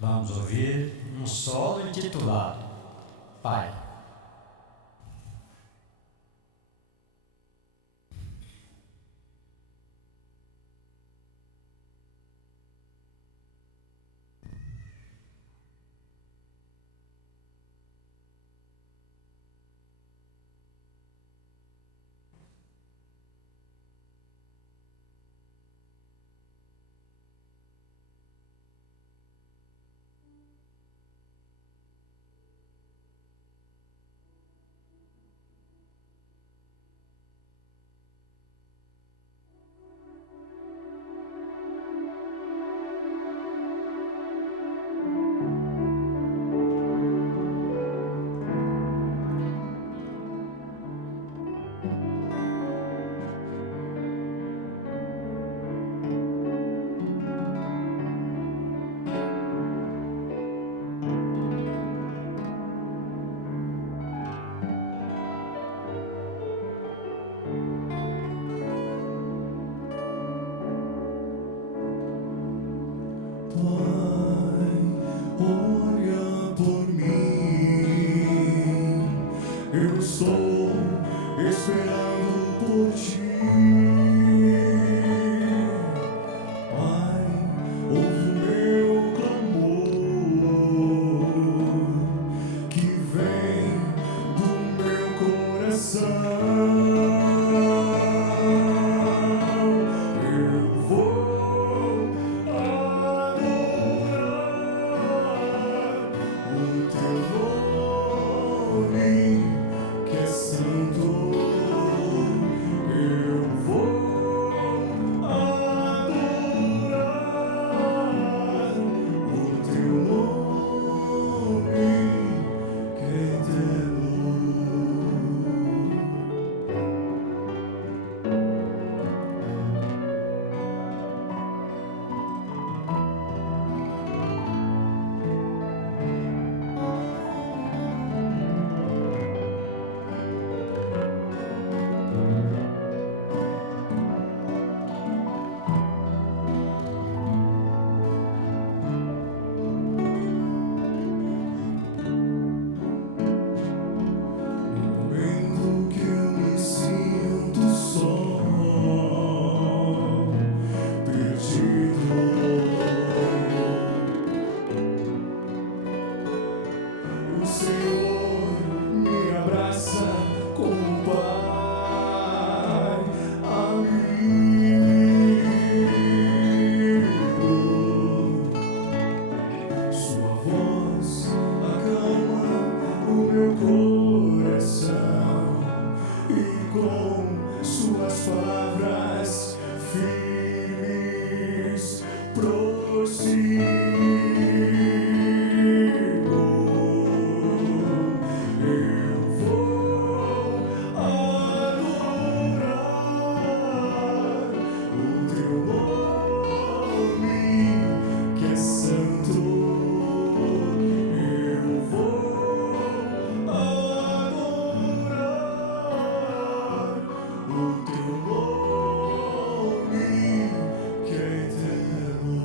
Vamos ouvir um solo intitulado Pai. Olha por mim, eu estou esperando por ti. Pai, ouve o meu clamor que vem do meu coração. Eu vou adorar o teu nome, que é santo. Eu vou adorar o teu nome, que é eterno. Momento que eu me sinto só, perdido, o Senhor me abraça como Pai amigo. Sua voz acalma o meu coração e com suas palavras firmes prossigo. Eu vou adorar o teu nome, que é santo. Eu vou adorar o teu nome, que é eterno.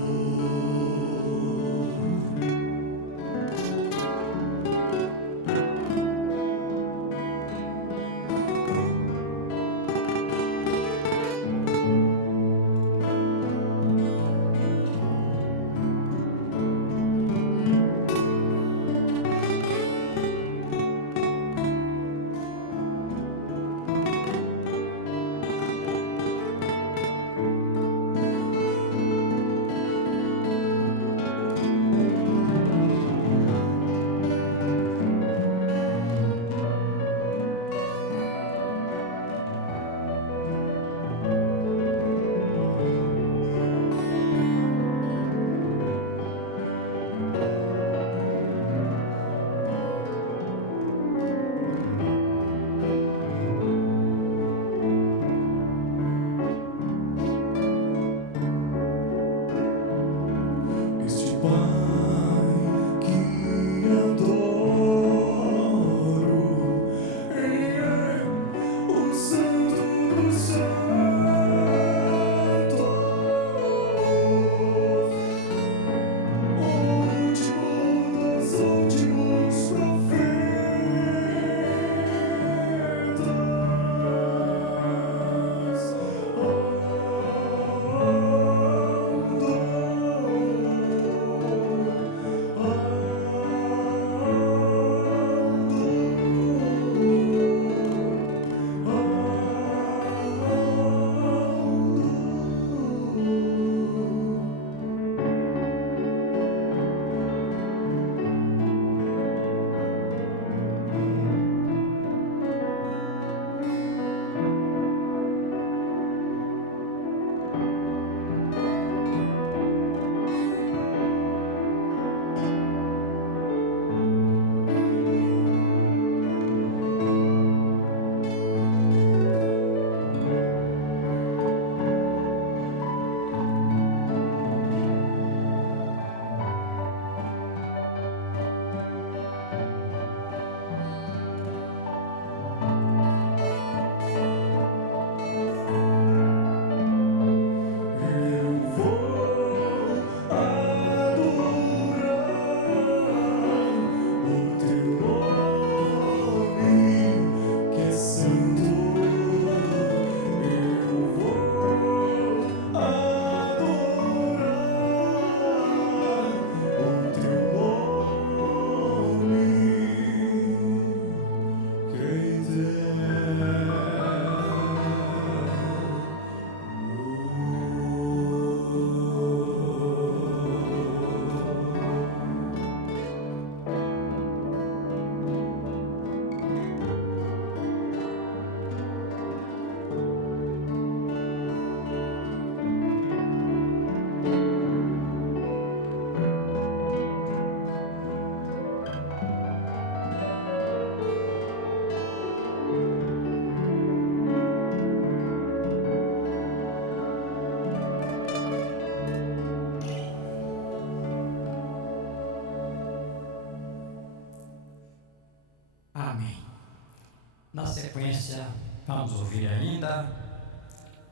Na sequência, vamos ouvir ainda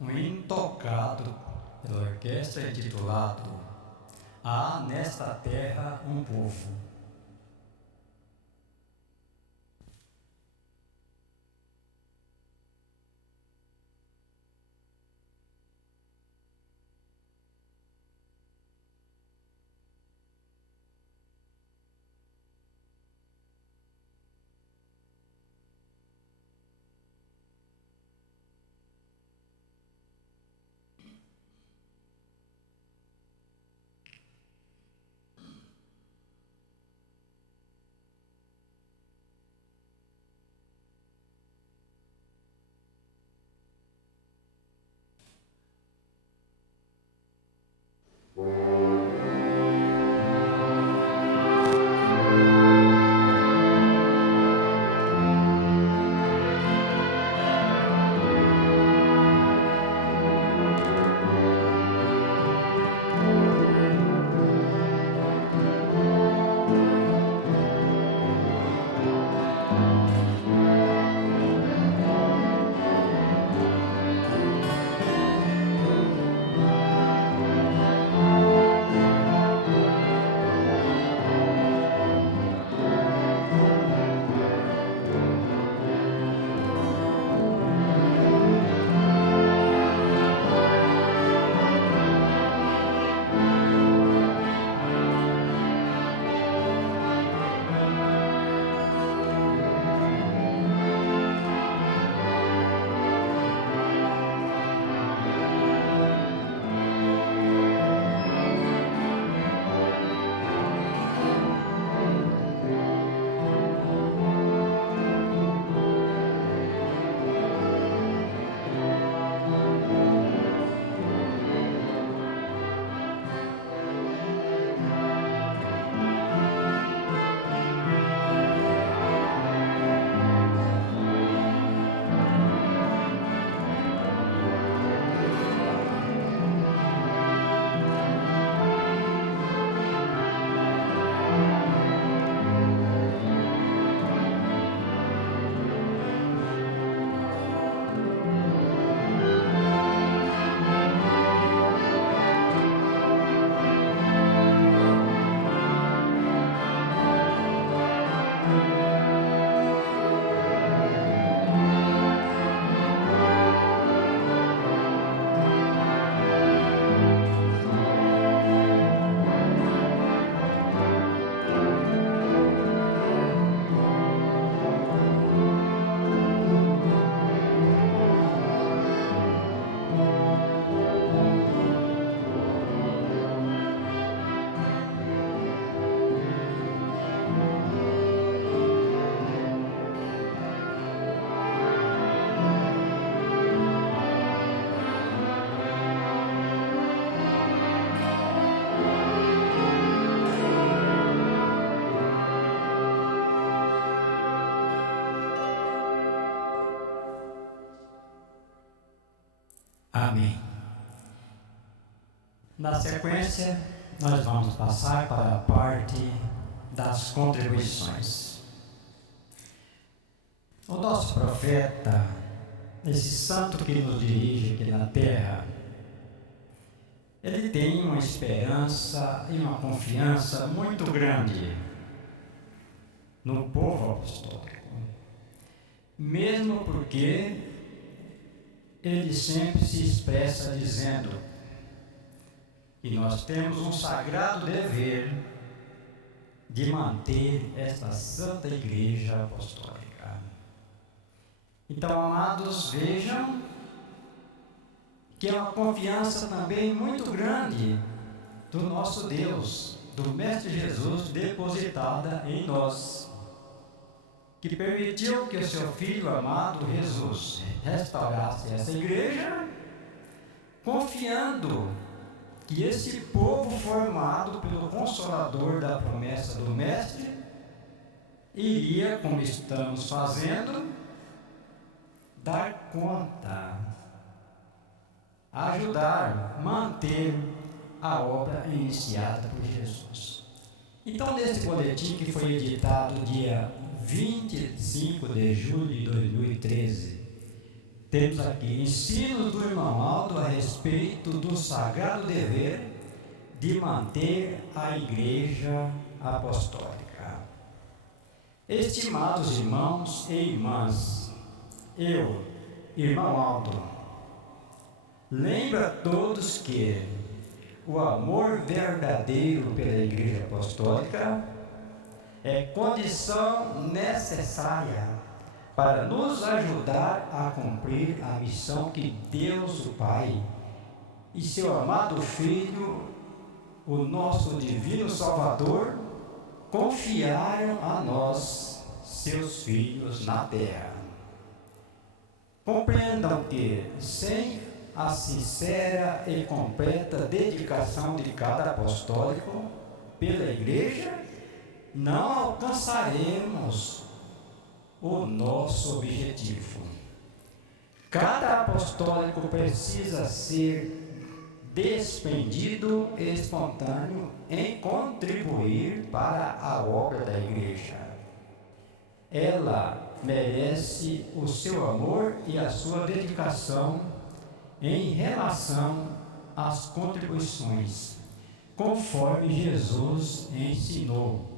um hino tocado pela orquestra intitulado Há nesta terra um povo. Amém. Na sequência, nós vamos passar para a parte das contribuições. O nosso profeta, esse santo que nos dirige aqui na terra, ele tem uma esperança e uma confiança muito grande no povo apostólico, mesmo porque ele sempre se expressa dizendo que nós temos um sagrado dever de manter esta Santa Igreja Apostólica. Então, amados, vejam que é uma confiança também muito grande do nosso Deus, do Mestre Jesus, depositada em nós, que permitiu que o seu Filho amado Jesus restaurasse essa igreja, confiando que esse povo formado pelo Consolador da promessa do Mestre iria, como estamos fazendo, dar conta, ajudar, manter a obra iniciada por Jesus. Então, nesse boletim que foi editado dia 25 de julho de 2013, temos aqui ensino do irmão Aldo a respeito do sagrado dever de manter a Igreja Apostólica. Estimados irmãos e irmãs, eu, irmão Aldo, lembro a todos que o amor verdadeiro pela Igreja Apostólica é condição necessária para nos ajudar a cumprir a missão que Deus, o Pai, e seu amado Filho, o nosso divino Salvador, confiaram a nós, seus filhos na terra. Compreendam que, sem a sincera e completa dedicação de cada apostólico pela Igreja, não alcançaremos o nosso objetivo. Cada apostólico precisa ser despendido e espontâneo em contribuir para a obra da Igreja. Ela merece o seu amor e a sua dedicação em relação às contribuições, conforme Jesus ensinou.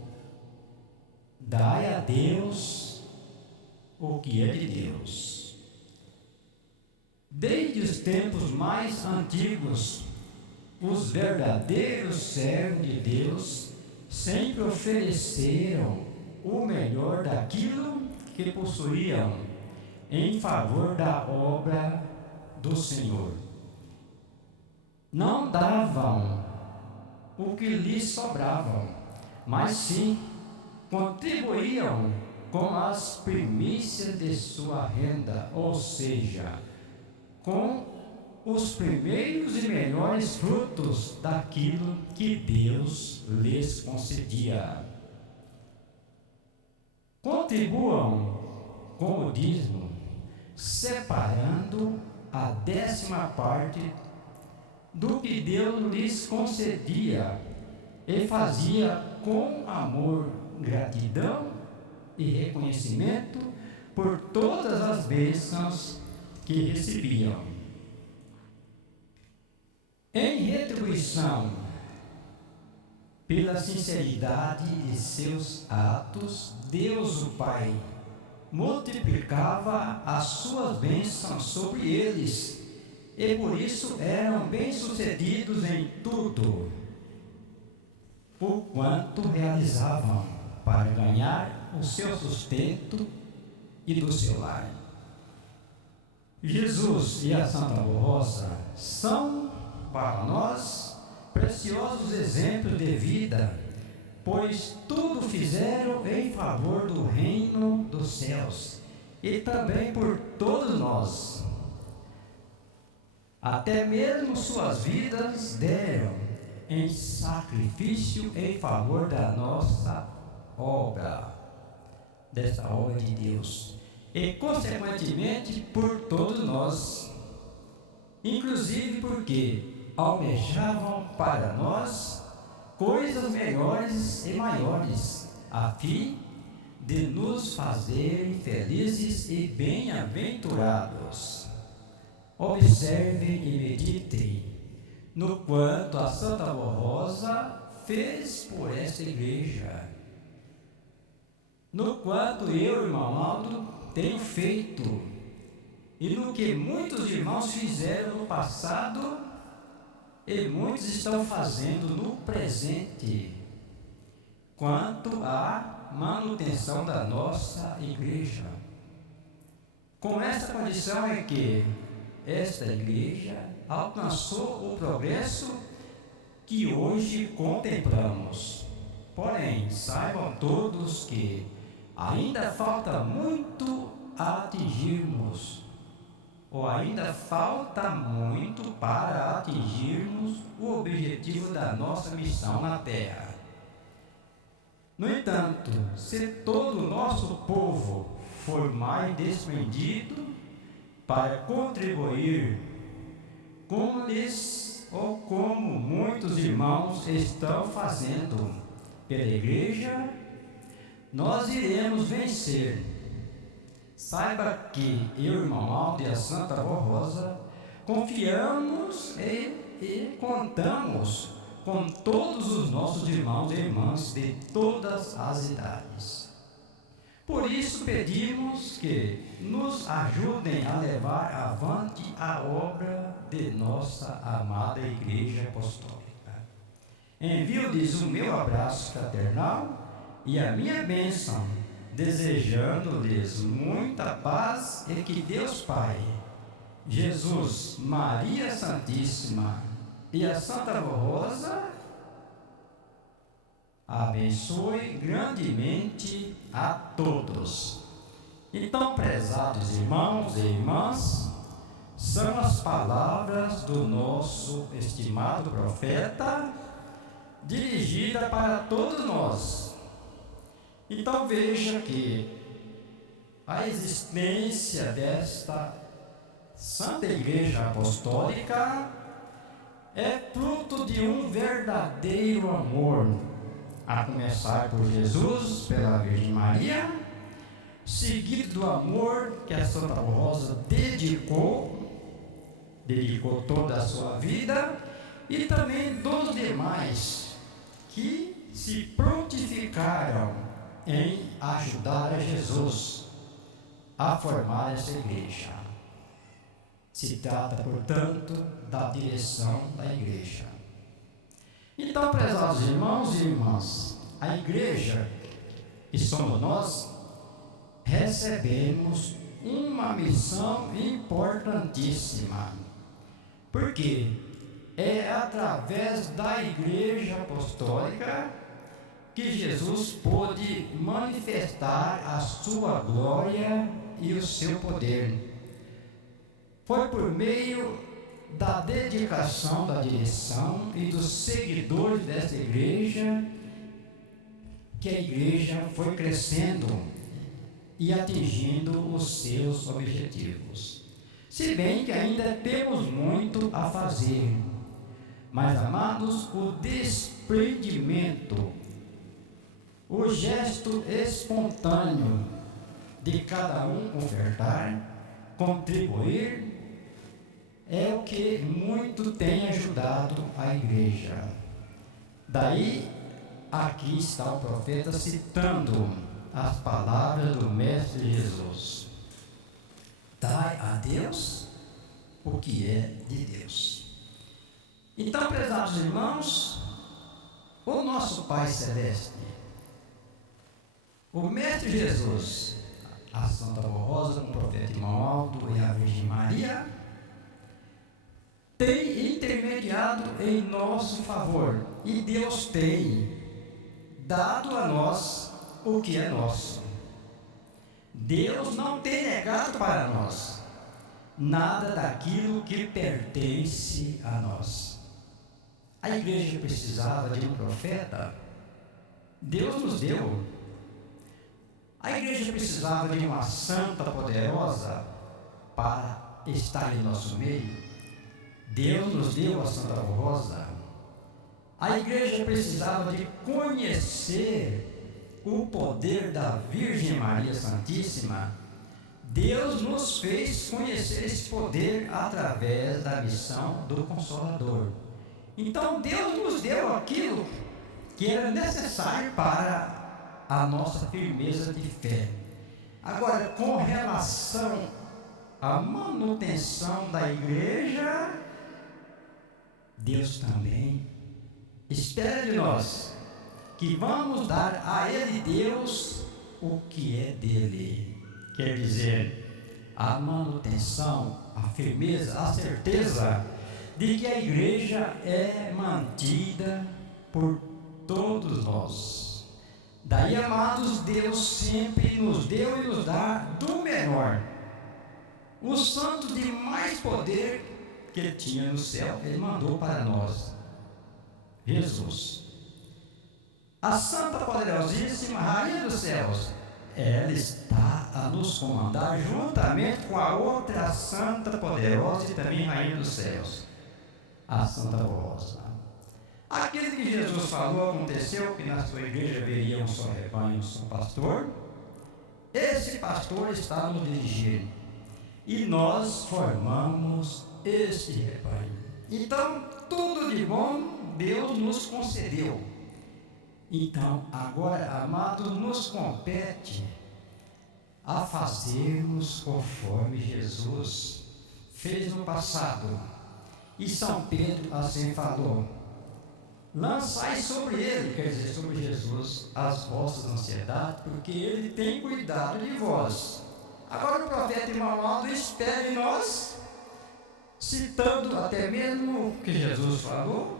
Dai a Deus o que é de Deus. Desde os tempos mais antigos, os verdadeiros servos de Deus sempre ofereceram o melhor daquilo que possuíam em favor da obra do Senhor. Não davam o que lhes sobrava, mas sim contribuíam com as primícias de sua renda, ou seja, com os primeiros e melhores frutos daquilo que Deus lhes concedia. Contribuam com o dízimo, separando a 10ª parte do que Deus lhes concedia, e fazia com amor, gratidão e reconhecimento por todas as bênçãos que recebiam. Em retribuição pela sinceridade de seus atos, Deus o Pai multiplicava as suas bênçãos sobre eles, e por isso eram bem-sucedidos em tudo, por quanto realizavam para ganhar o seu sustento e do seu lar. Jesus e a Santa Rosa são para nós preciosos exemplos de vida, pois tudo fizeram em favor do reino dos céus e também por todos nós. Até mesmo suas vidas deram em sacrifício em favor da nossa obra, desta obra de Deus, e consequentemente por todos nós, inclusive porque almejavam para nós coisas melhores e maiores, a fim de nos fazerem felizes e bem-aventurados. Observem e meditem no quanto a Santa Rosa fez por esta igreja, no quanto eu, irmão Aldo, tenho feito, e no que muitos irmãos fizeram no passado e muitos estão fazendo no presente, quanto à manutenção da nossa igreja. Com essa condição é que esta igreja alcançou o progresso que hoje contemplamos. Porém, saibam todos que ainda falta muito a atingirmos, ou ainda falta muito para atingirmos o objetivo da nossa missão na Terra. No entanto, se todo o nosso povo for mais desprendido para contribuir como muitos irmãos estão fazendo, pela igreja, nós iremos vencer. Saiba que eu, irmão Aldo e a Santa Avó Rosa, confiamos e contamos com todos os nossos irmãos e irmãs de todas as idades. Por isso pedimos que nos ajudem a levar avante a obra de nossa amada Igreja Apostólica. Envio-lhes o meu abraço fraternal e a minha bênção, desejando-lhes muita paz e que Deus Pai, Jesus, Maria Santíssima e a Santa Avó Rosa abençoe grandemente a todos. Então, prezados irmãos e irmãs, são as palavras do nosso estimado profeta, dirigida para todos nós. Então veja que a existência desta Santa Igreja Apostólica é fruto de um verdadeiro amor, a começar por Jesus, pela Virgem Maria, seguido do amor que a Santa Avó Rosa dedicou toda a sua vida, e também dos demais que se prontificaram em ajudar a Jesus a formar essa igreja. Se trata, portanto, da direção da igreja. Então, prezados irmãos e irmãs, a igreja, que somos nós, recebemos uma missão importantíssima, porque é através da Igreja Apostólica que Jesus pôde manifestar a sua glória e o seu poder. Foi por meio da dedicação da direção e dos seguidores desta igreja que a igreja foi crescendo e atingindo os seus objetivos. Se bem que ainda temos muito a fazer, mas, amados, o desprendimento, o gesto espontâneo de cada um ofertar, contribuir, é o que muito tem ajudado a igreja. Daí, aqui está o profeta citando as palavras do Mestre Jesus: dai a Deus o que é de Deus. Então, prezados irmãos, o nosso Pai Celeste, o Mestre Jesus, a Santa Avó Rosa, o profeta irmão Aldo e a Virgem Maria, tem intermediado em nosso favor, e Deus tem dado a nós o que é nosso. Deus não tem negado para nós nada daquilo que pertence a nós. A igreja precisava de um profeta, Deus nos deu. A igreja precisava de uma santa poderosa para estar em nosso meio, Deus nos deu a Santa Avó Rosa. A igreja precisava de conhecer o poder da Virgem Maria Santíssima, Deus nos fez conhecer esse poder através da missão do Consolador. Então Deus nos deu aquilo que era necessário para a nossa firmeza de fé. Agora, com relação à manutenção da igreja, Deus também espera de nós que vamos dar a Ele, Deus, o que é dele. Quer dizer, a manutenção, a firmeza, a certeza de que a igreja é mantida por todos nós. Daí, amados, Deus sempre nos deu e nos dá do melhor. O santo de mais poder que Ele tinha no céu, Ele mandou para nós, Jesus. A Santa Poderosíssima Rainha dos Céus, ela está a nos comandar juntamente com a outra Santa Poderosa e também Rainha dos Céus, a Santa Avó Rosa. Aquilo que Jesus falou aconteceu, que na sua igreja haveria um só rebanho, um só pastor. Esse pastor está nos dirigindo e nós formamos esse rebanho. Então, tudo de bom Deus nos concedeu. Então, agora, amados, nos compete a fazermos conforme Jesus fez no passado. E São Pedro assim falou: lançai sobre ele, quer dizer, sobre Jesus, as vossas ansiedades, porque ele tem cuidado de vós. Agora o profeta Maomado espera em nós, citando até mesmo o que Jesus falou: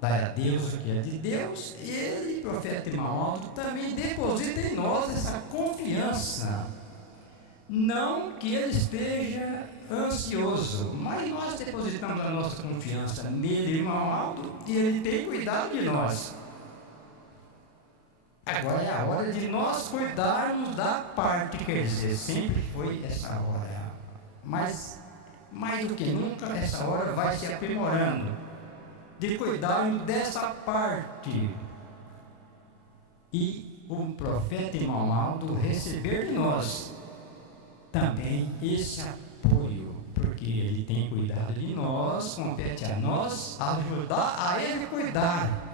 dai a Deus o que é de Deus. E ele, profeta Maomado, também deposita em nós essa confiança. Não que ele esteja ansioso, mas nós depositamos a nossa confiança nele, irmão Aldo, e ele tem cuidado de nós. Agora é a hora de nós cuidarmos da parte, quer dizer, sempre foi essa hora, mas mais do que nunca essa hora vai se aprimorando, de cuidarmos dessa parte. E o profeta irmão Aldo receber de nós também esse apoio, porque ele tem cuidado de nós, compete a nós ajudar a ele cuidar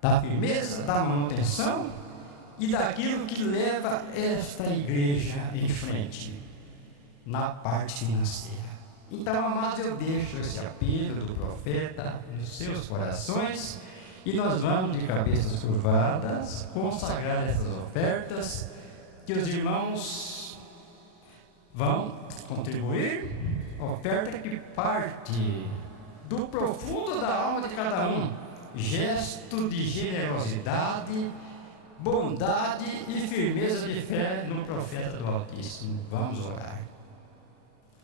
da firmeza, da manutenção e daquilo que leva esta igreja em frente, na parte financeira. Então, amados, eu deixo esse apelo do profeta nos seus corações e nós vamos de cabeças curvadas consagrar essas ofertas que os irmãos vão contribuir, oferta que parte do profundo da alma de cada um, gesto de generosidade, bondade e firmeza de fé no profeta do Altíssimo. Vamos orar.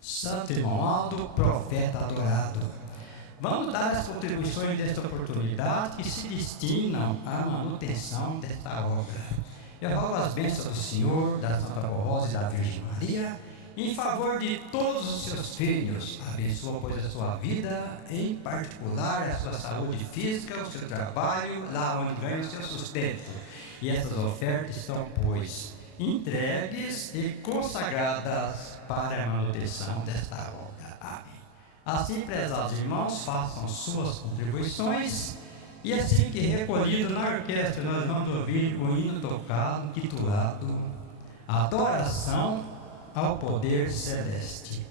Santo irmão Aldo, profeta adorado, vamos dar as contribuições desta oportunidade que se destinam à manutenção desta obra. Eu rogo as bênçãos do Senhor, da Santa Rosa e da Virgem Maria, em favor de todos os seus filhos. Abençoa, pois, a sua vida, em particular a sua saúde física, o seu trabalho, lá onde ganha o seu sustento. E essas ofertas estão, pois, entregues e consagradas para a manutenção desta obra. Amém. Assim, prezados irmãos, façam suas contribuições. E assim que recolhido na orquestra, nós vamos ouvir o hino tocado, titulado Adoração ao Poder Celeste.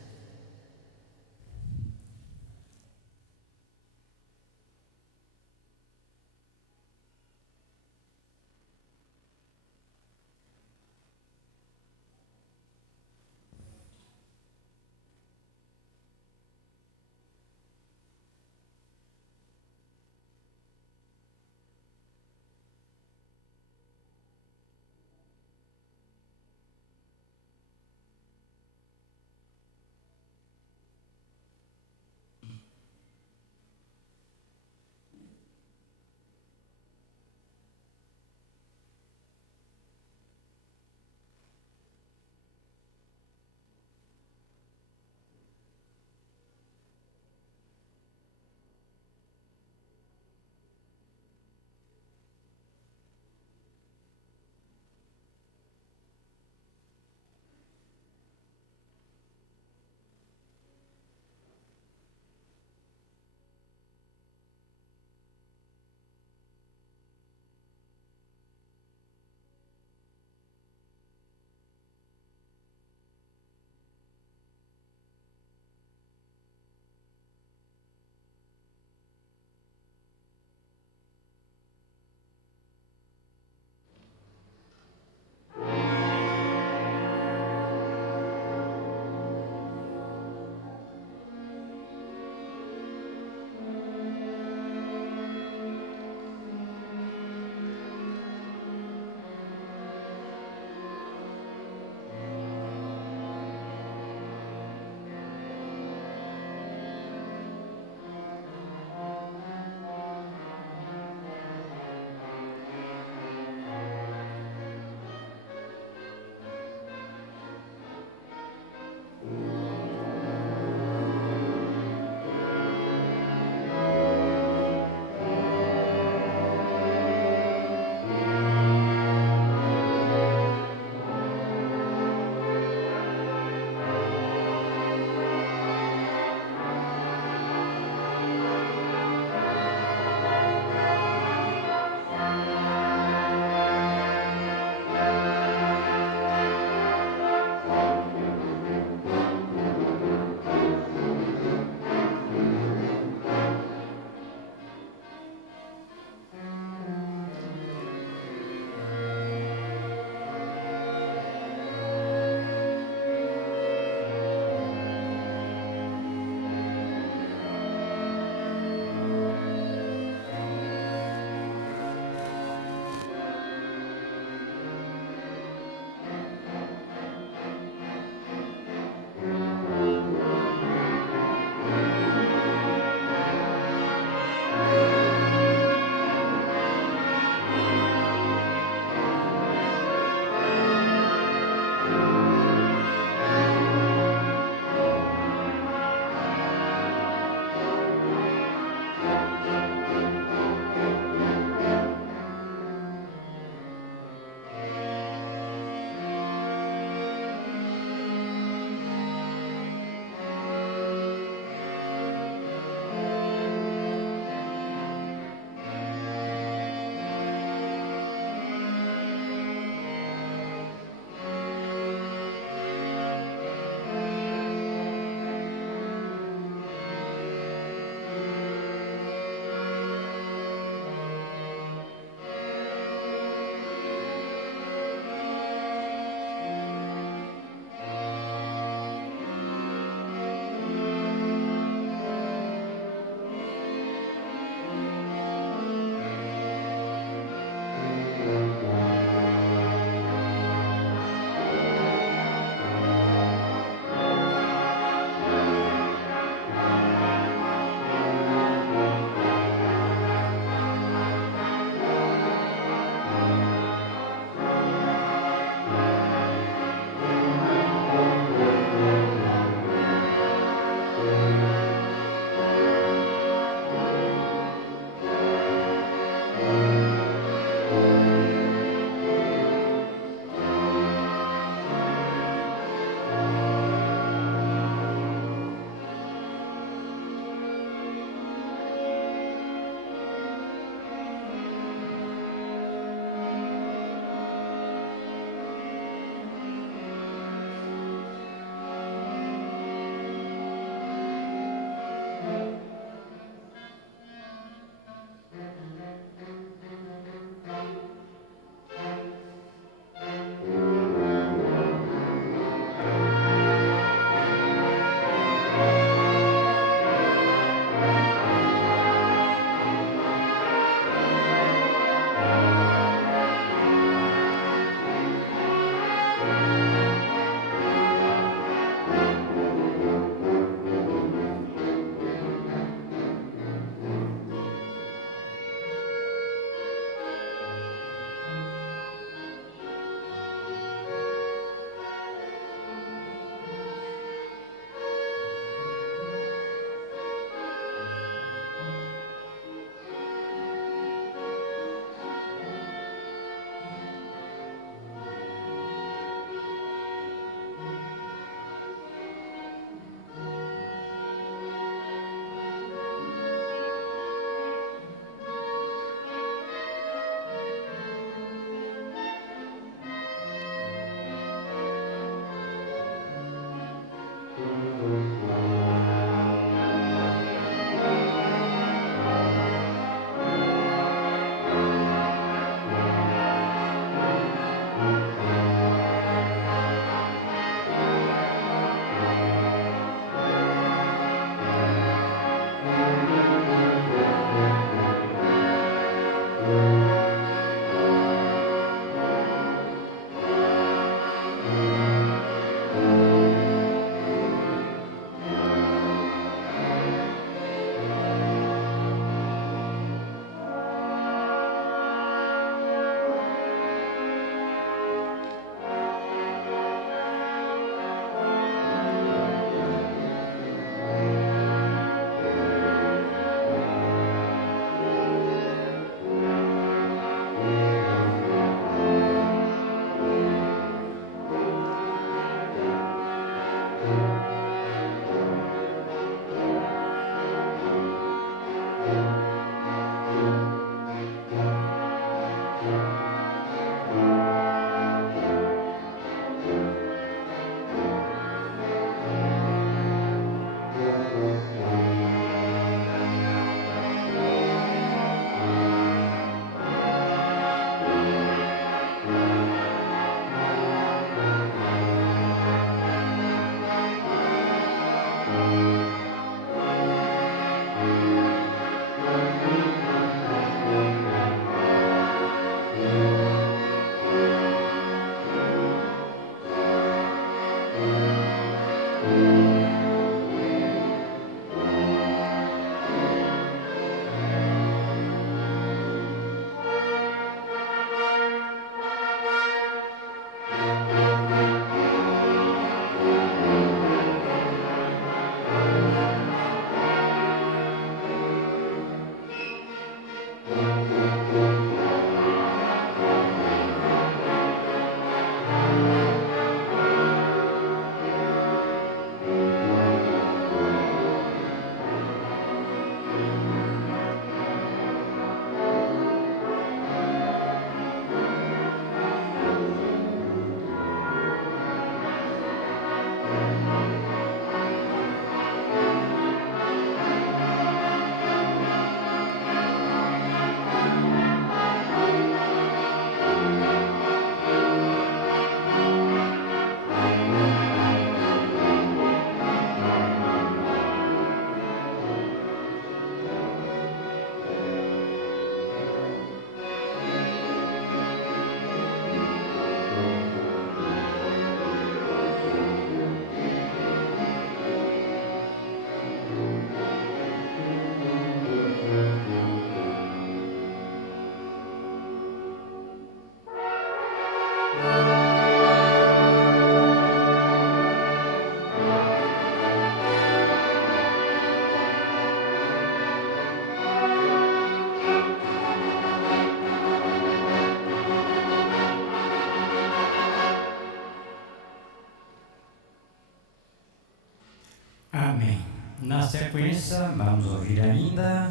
Na sequência, vamos ouvir ainda,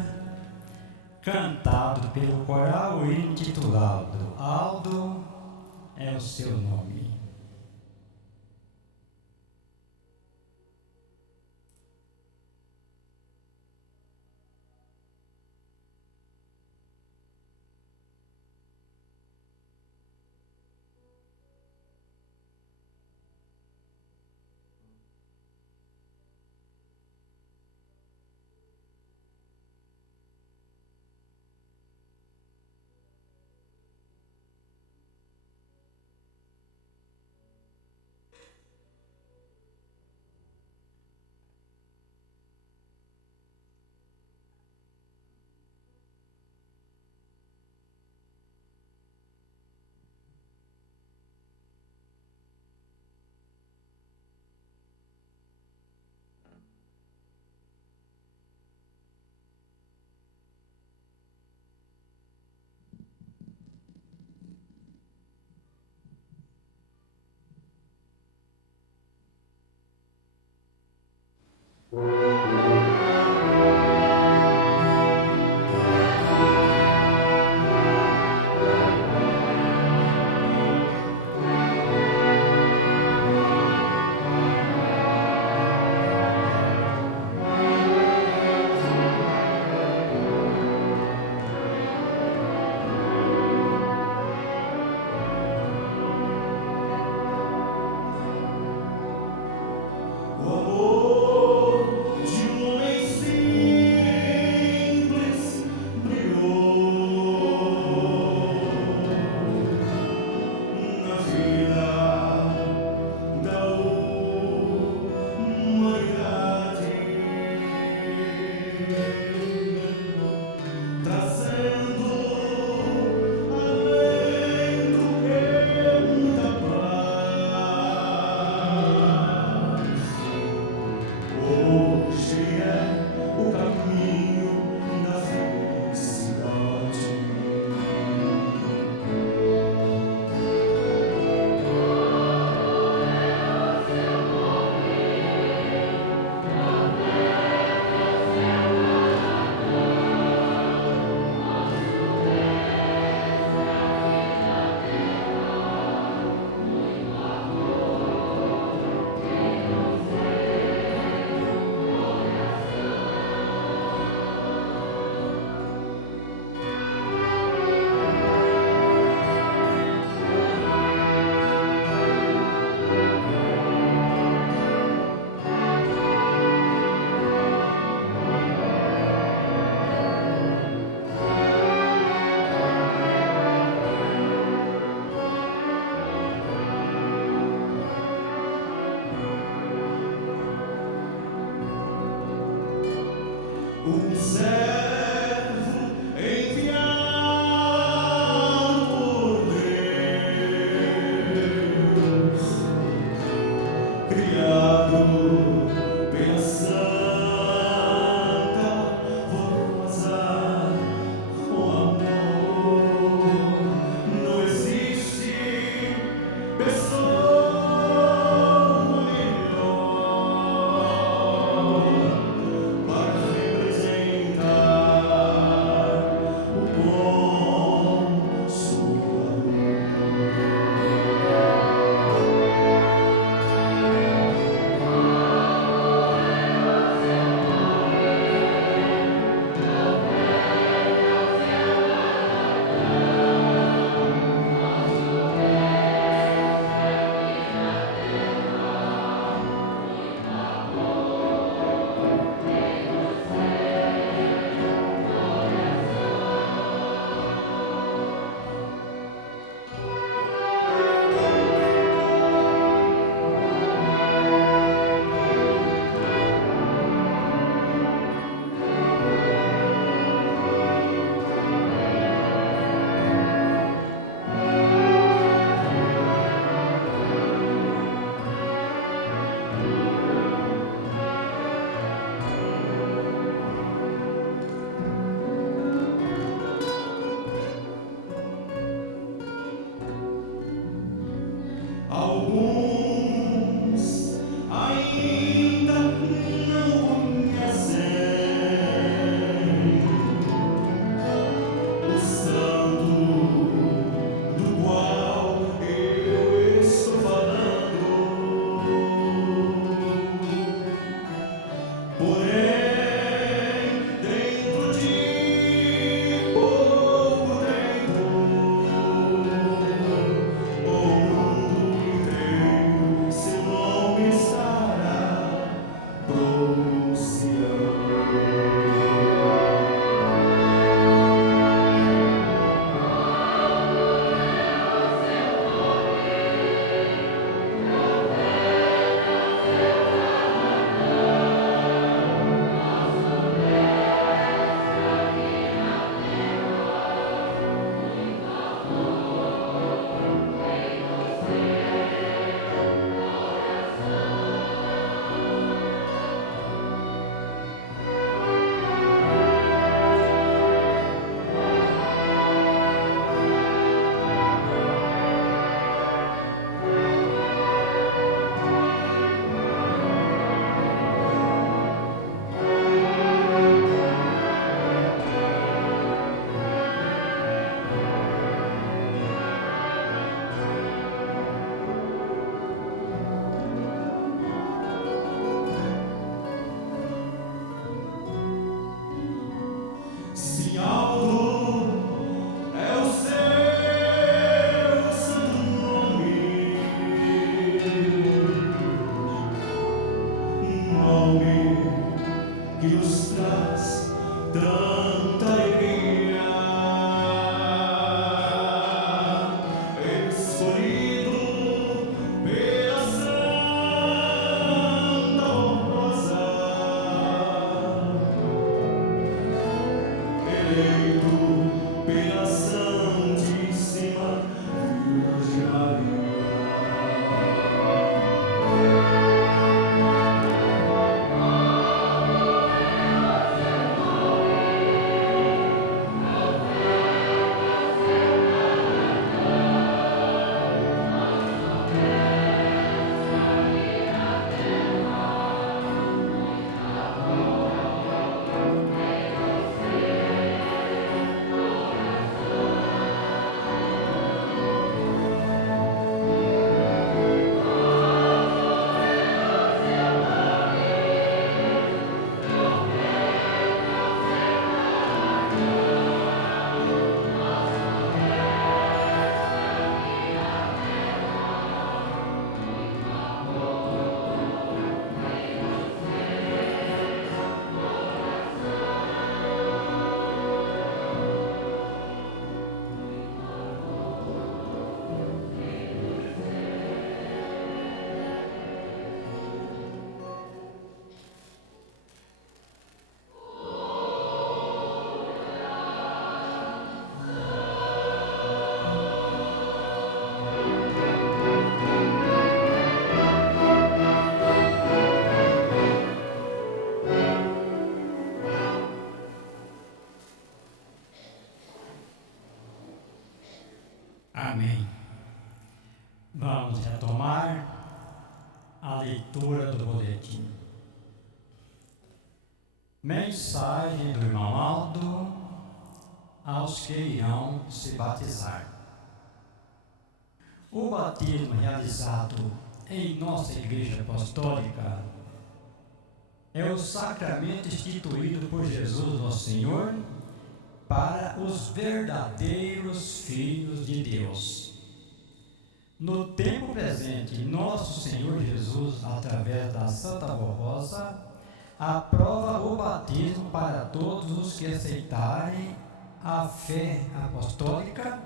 cantado pelo coral intitulado Aldo é o seu nome. Amém. Vamos retomar a leitura do boletim. Mensagem do irmão Aldo aos que irão se batizar. O batismo realizado em nossa Igreja Apostólica é o sacramento instituído por Jesus nosso Senhor para os verdadeiros filhos de Deus. No tempo presente, nosso Senhor Jesus, através da Santa Vó Rosa, aprova o batismo para todos os que aceitarem a fé apostólica,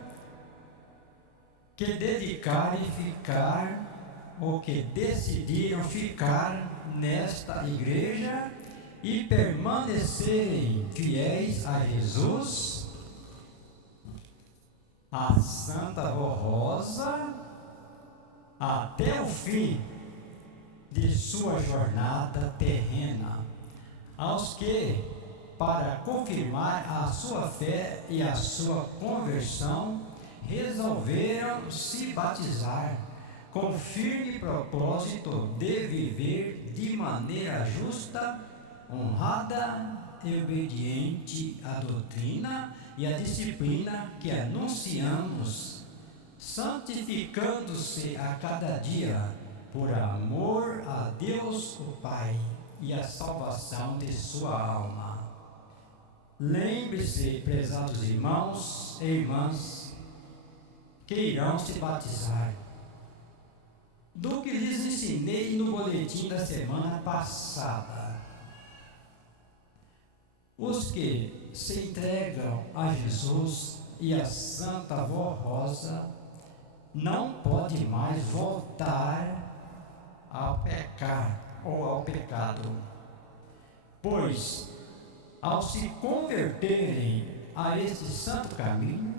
que dedicarem ficar ou que decidiram ficar nesta igreja e permanecerem fiéis a Jesus, a Santa Vó Rosa, até o fim de sua jornada terrena, aos que, para confirmar a sua fé e a sua conversão, resolveram se batizar com firme propósito de viver de maneira justa, honrada e obediente à doutrina e à disciplina que anunciamos, santificando-se a cada dia por amor a Deus o Pai e a salvação de sua alma. Lembre-se, prezados irmãos e irmãs, que irão se batizar, do que lhes ensinei no boletim da semana passada. Os que se entregam a Jesus e a Santa Vó Rosa não podem mais voltar ao pecar ou ao pecado, pois, ao se converterem a este santo caminho,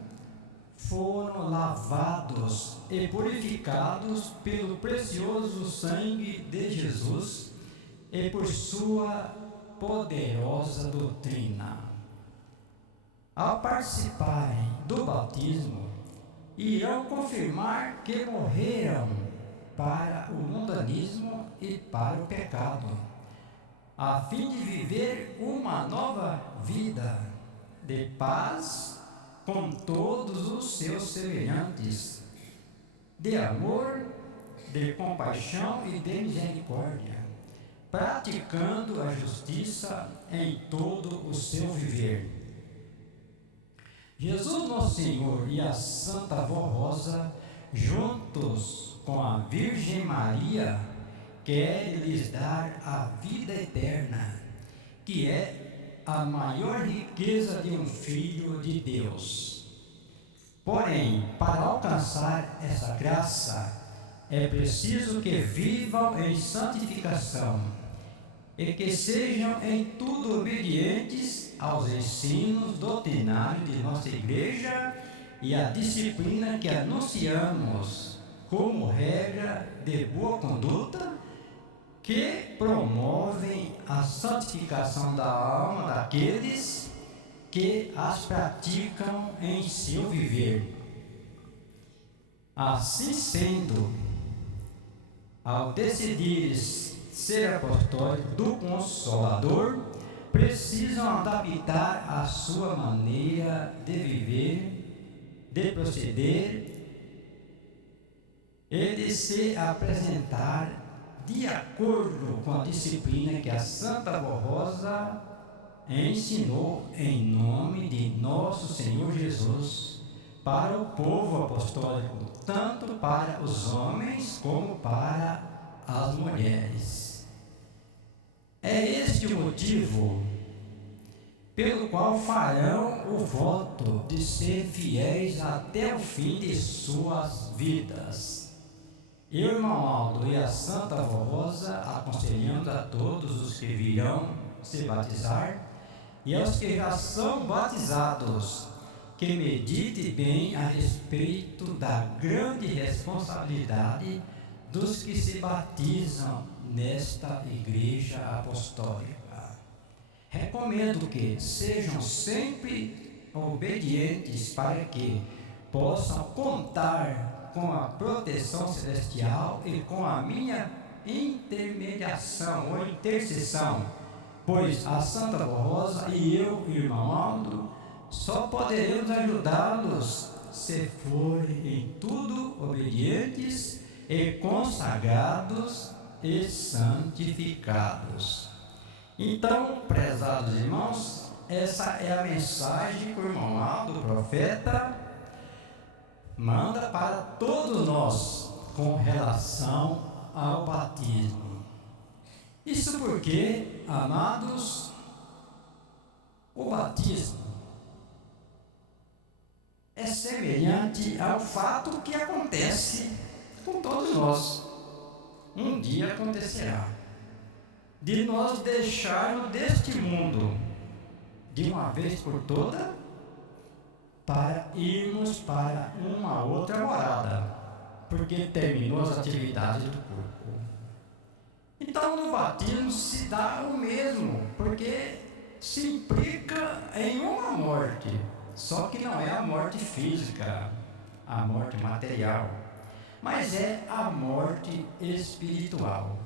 foram lavados e purificados pelo precioso sangue de Jesus e por sua poderosa doutrina. Ao participarem do batismo, irão confirmar que morreram para o mundanismo e para o pecado, a fim de viver uma nova vida de paz com todos os seus semelhantes, de amor, de compaixão e de misericórdia, praticando a justiça em todo o seu viver. Jesus nosso Senhor e a Santa Vó Rosa, juntos com a Virgem Maria, querem lhes dar a vida eterna, que é a maior riqueza de um filho de Deus. Porém, para alcançar essa graça, é preciso que vivam em santificação e que sejam em tudo obedientes aos ensinos doutrinários de nossa Igreja e à disciplina que anunciamos como regra de boa conduta, que promovem a santificação da alma daqueles que as praticam em seu viver. Assim sendo, ao decidir ser apostólico do Consolador, precisam adaptar a sua maneira de viver, de proceder e de se apresentar de acordo com a disciplina que a Santa Vó Rosa ensinou em nome de nosso Senhor Jesus para o povo apostólico, tanto para os homens como para as mulheres. É este o motivo pelo qual farão o voto de ser fiéis até o fim de suas vidas. Eu, irmão Aldo, e a Santa Vó Rosa, aconselhando a todos os que virão se batizar e aos que já são batizados, que medite bem a respeito da grande responsabilidade dos que se batizam nesta Igreja Apostólica. Recomendo que sejam sempre obedientes para que possam contar com a proteção celestial e com a minha intermediação ou intercessão, pois a Santa Rosa e eu, irmão Aldo, só poderemos ajudá-los se forem em tudo obedientes e consagrados e santificados. Então, prezados irmãos, essa é a mensagem que o irmão Aldo, profeta, manda para todos nós com relação ao batismo. Isso porque, amados, o batismo é semelhante ao fato que acontece com todos nós. Um dia acontecerá de nós deixarmos deste mundo de uma vez por toda para irmos para uma outra morada, porque terminou as atividades do corpo. Então no batismo se dá o mesmo, porque se implica em uma morte, só que não é a morte física, a morte material, mas é a morte espiritual.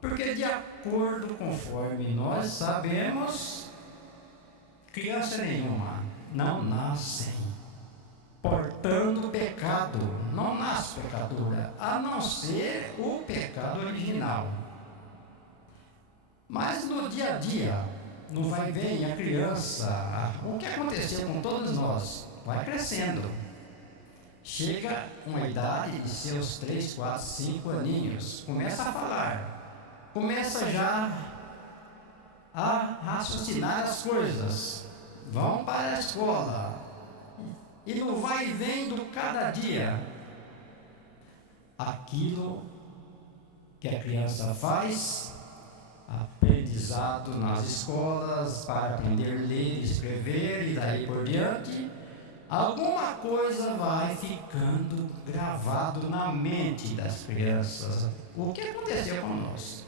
Porque de acordo conforme nós sabemos, criança nenhuma não nasce portando pecado, não nasce pecadora, a não ser o pecado original. Mas no dia a dia, no vai e vem, a criança, o que aconteceu com todos nós, vai crescendo. Chega uma idade de seus 3, 4, 5 aninhos, começa a falar, começa já a raciocinar as coisas, vão para a escola, e no vai e vem do cada dia, aquilo que a criança faz, aprendizado nas escolas para aprender a ler, escrever e daí por diante, alguma coisa vai ficando gravado na mente das crianças. O que aconteceu com nós?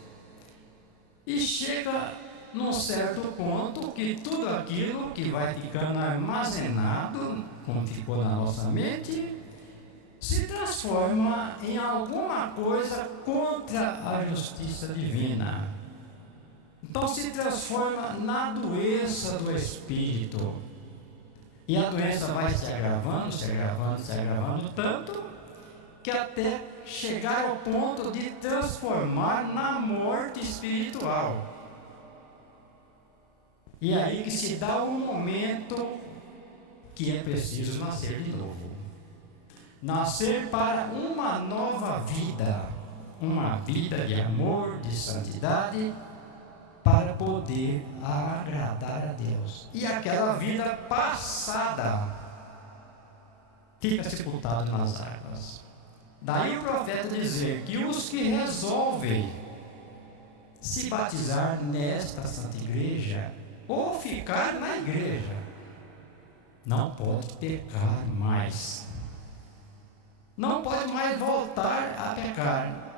E chega num certo ponto que tudo aquilo que vai ficando armazenado, como ficou na nossa mente, se transforma em alguma coisa contra a justiça divina. Então se transforma na doença do espírito. E a doença vai se agravando, se agravando, se agravando tanto, que até chegar ao ponto de transformar na morte espiritual. E aí que se dá um momento que é preciso nascer de novo. Nascer para uma nova vida, uma vida de amor, de santidade, para poder agradar a Deus. E aquela vida passada fica sepultada nas águas. Daí o profeta dizer que os que resolvem se batizar nesta santa igreja ou ficar na igreja não pode pecar mais, não pode mais voltar a pecar,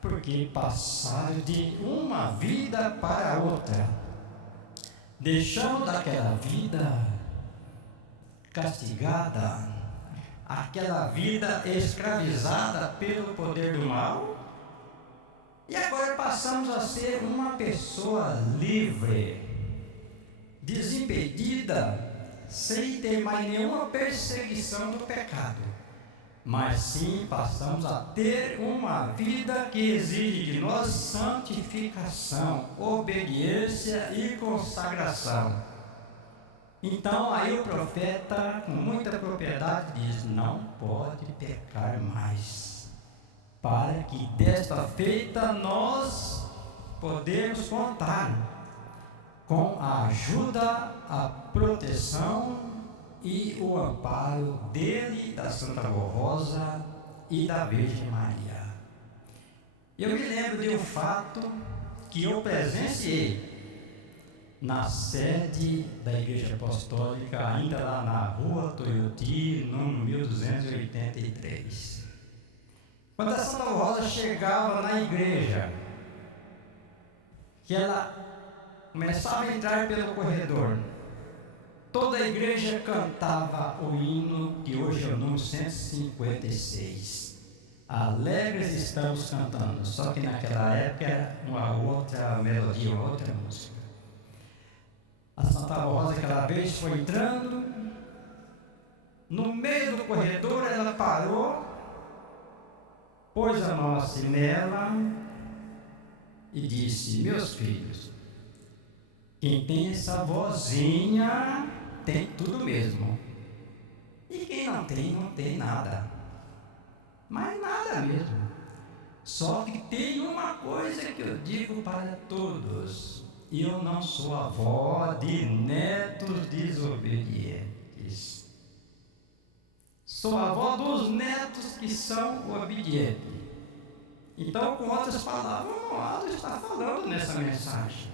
porque passaram de uma vida para outra, deixando daquela vida castigada, aquela vida escravizada pelo poder do mal, e agora passamos a ser uma pessoa livre, desimpedida, sem ter mais nenhuma perseguição do pecado, mas sim passamos a ter uma vida que exige de nós santificação, obediência e consagração. Então aí o profeta com muita propriedade diz: não pode pecar mais, para que desta feita nós podemos contar com a ajuda, a proteção e o amparo dele, da Santa Rosa e da Virgem Maria. Eu me lembro de um fato que eu presenciei na sede da Igreja Apostólica, ainda lá na Rua Toyoti, número 1283. Quando a Santa Rosa chegava na igreja, que ela começava a entrar pelo corredor, toda a igreja cantava o hino que hoje é o número 156. Alegres estamos cantando, só que naquela época era uma outra melodia, uma outra música. A Santa Rosa aquela vez foi entrando, no meio do corredor ela parou, pôs a mão assim nela e disse: meus filhos, quem tem essa vozinha tem tudo mesmo, e quem não tem, não tem nada, mas nada mesmo. Só que tem uma coisa que eu digo para todos: eu não sou avó de netos desobedientes, sou avó dos netos que são obedientes. Então, com outras palavras, o Romualdo está falando nessa mensagem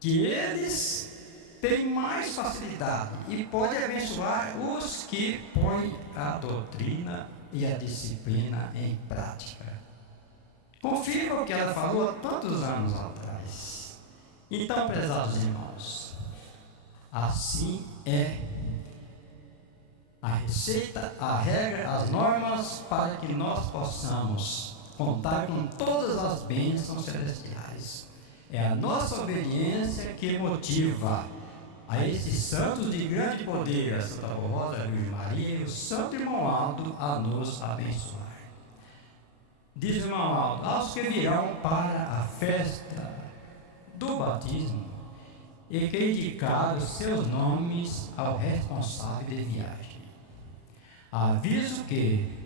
que eles têm mais facilidade e podem abençoar os que põem a doutrina e a disciplina em prática. Confirma o que ela falou há tantos anos atrás. Então, prezados irmãos, assim é a receita, a regra, as normas para que nós possamos contar com todas as bênçãos celestiais. É a nossa obediência que motiva a esses santos de grande poder, a Santa Rosa, a Virgem Maria e o Santo Irmão Aldo, a nos abençoar. Diz o irmão Aldo: aos que virão para a festa do batismo e que indicaram seus nomes ao responsável de viagem, aviso que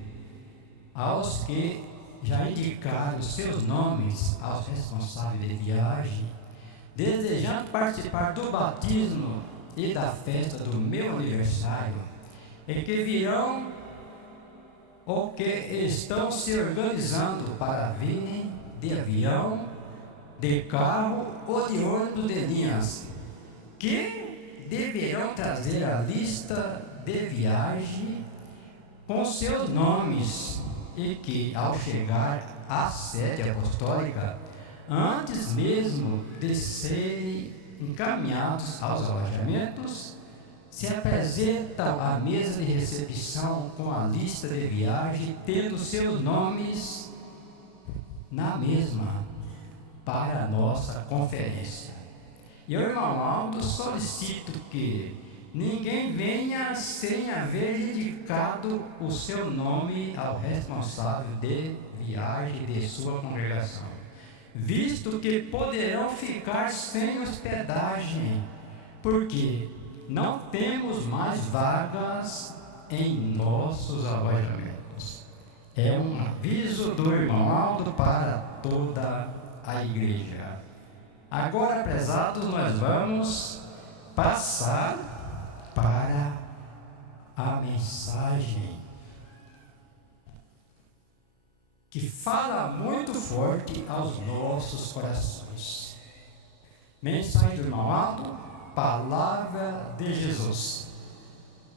aos que já indicaram seus nomes aos responsáveis de viagem, desejando participar do batismo e da festa do meu aniversário, e que virão ou que estão se organizando para virem de avião, de carro ou de ônibus de linhas, que deverão trazer a lista de viagem com seus nomes, e que, ao chegar à sede apostólica, antes mesmo de serem encaminhados aos alojamentos, se apresentam à mesa de recepção com a lista de viagem, tendo seus nomes na mesma, para a nossa conferência. E eu, irmão Aldo, solicito que ninguém venha sem haver indicado o seu nome ao responsável de viagem de sua congregação, visto que poderão ficar sem hospedagem, porque não temos mais vagas em nossos alojamentos. É um aviso do irmão Aldo para toda a igreja. Agora, prezados, nós vamos passar para a mensagem que fala muito forte aos nossos corações. Mensagem do irmão Aldo, palavra de Jesus.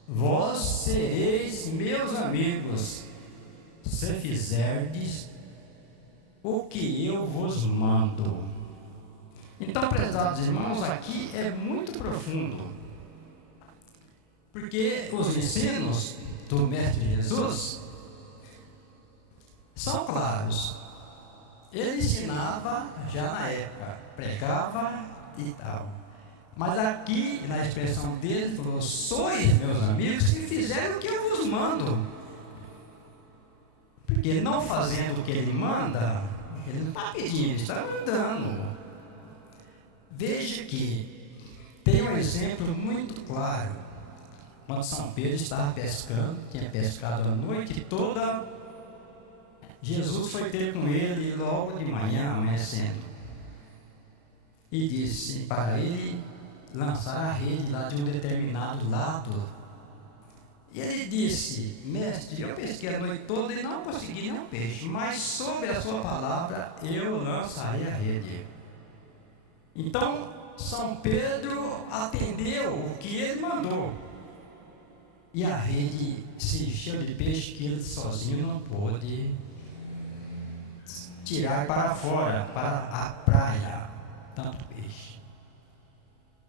Vós sereis meus amigos, se fizerdes o que eu vos mando. Então, prezados irmãos, aqui é muito profundo, porque os ensinos do Mestre Jesus são claros. Ele ensinava já na época, pregava e tal. Mas aqui, na expressão dele, falou: sois meus amigos se fizerem o que eu vos mando. Porque não fazendo o que ele manda, ele não está pedindo, ele está mandando. Veja que tem um exemplo muito claro. Quando São Pedro estava pescando, tinha pescado a noite toda, Jesus foi ter com ele logo de manhã, amanhecendo, e disse para ele lançar a rede lá de um determinado lado. E ele disse: mestre, eu pesquei a noite toda e não consegui nenhum peixe, mas sob a sua palavra eu lançarei a rede. Então São Pedro atendeu o que ele mandou, e a rede se encheu de peixe que ele sozinho não pôde tirar para fora, para a praia, tanto peixe.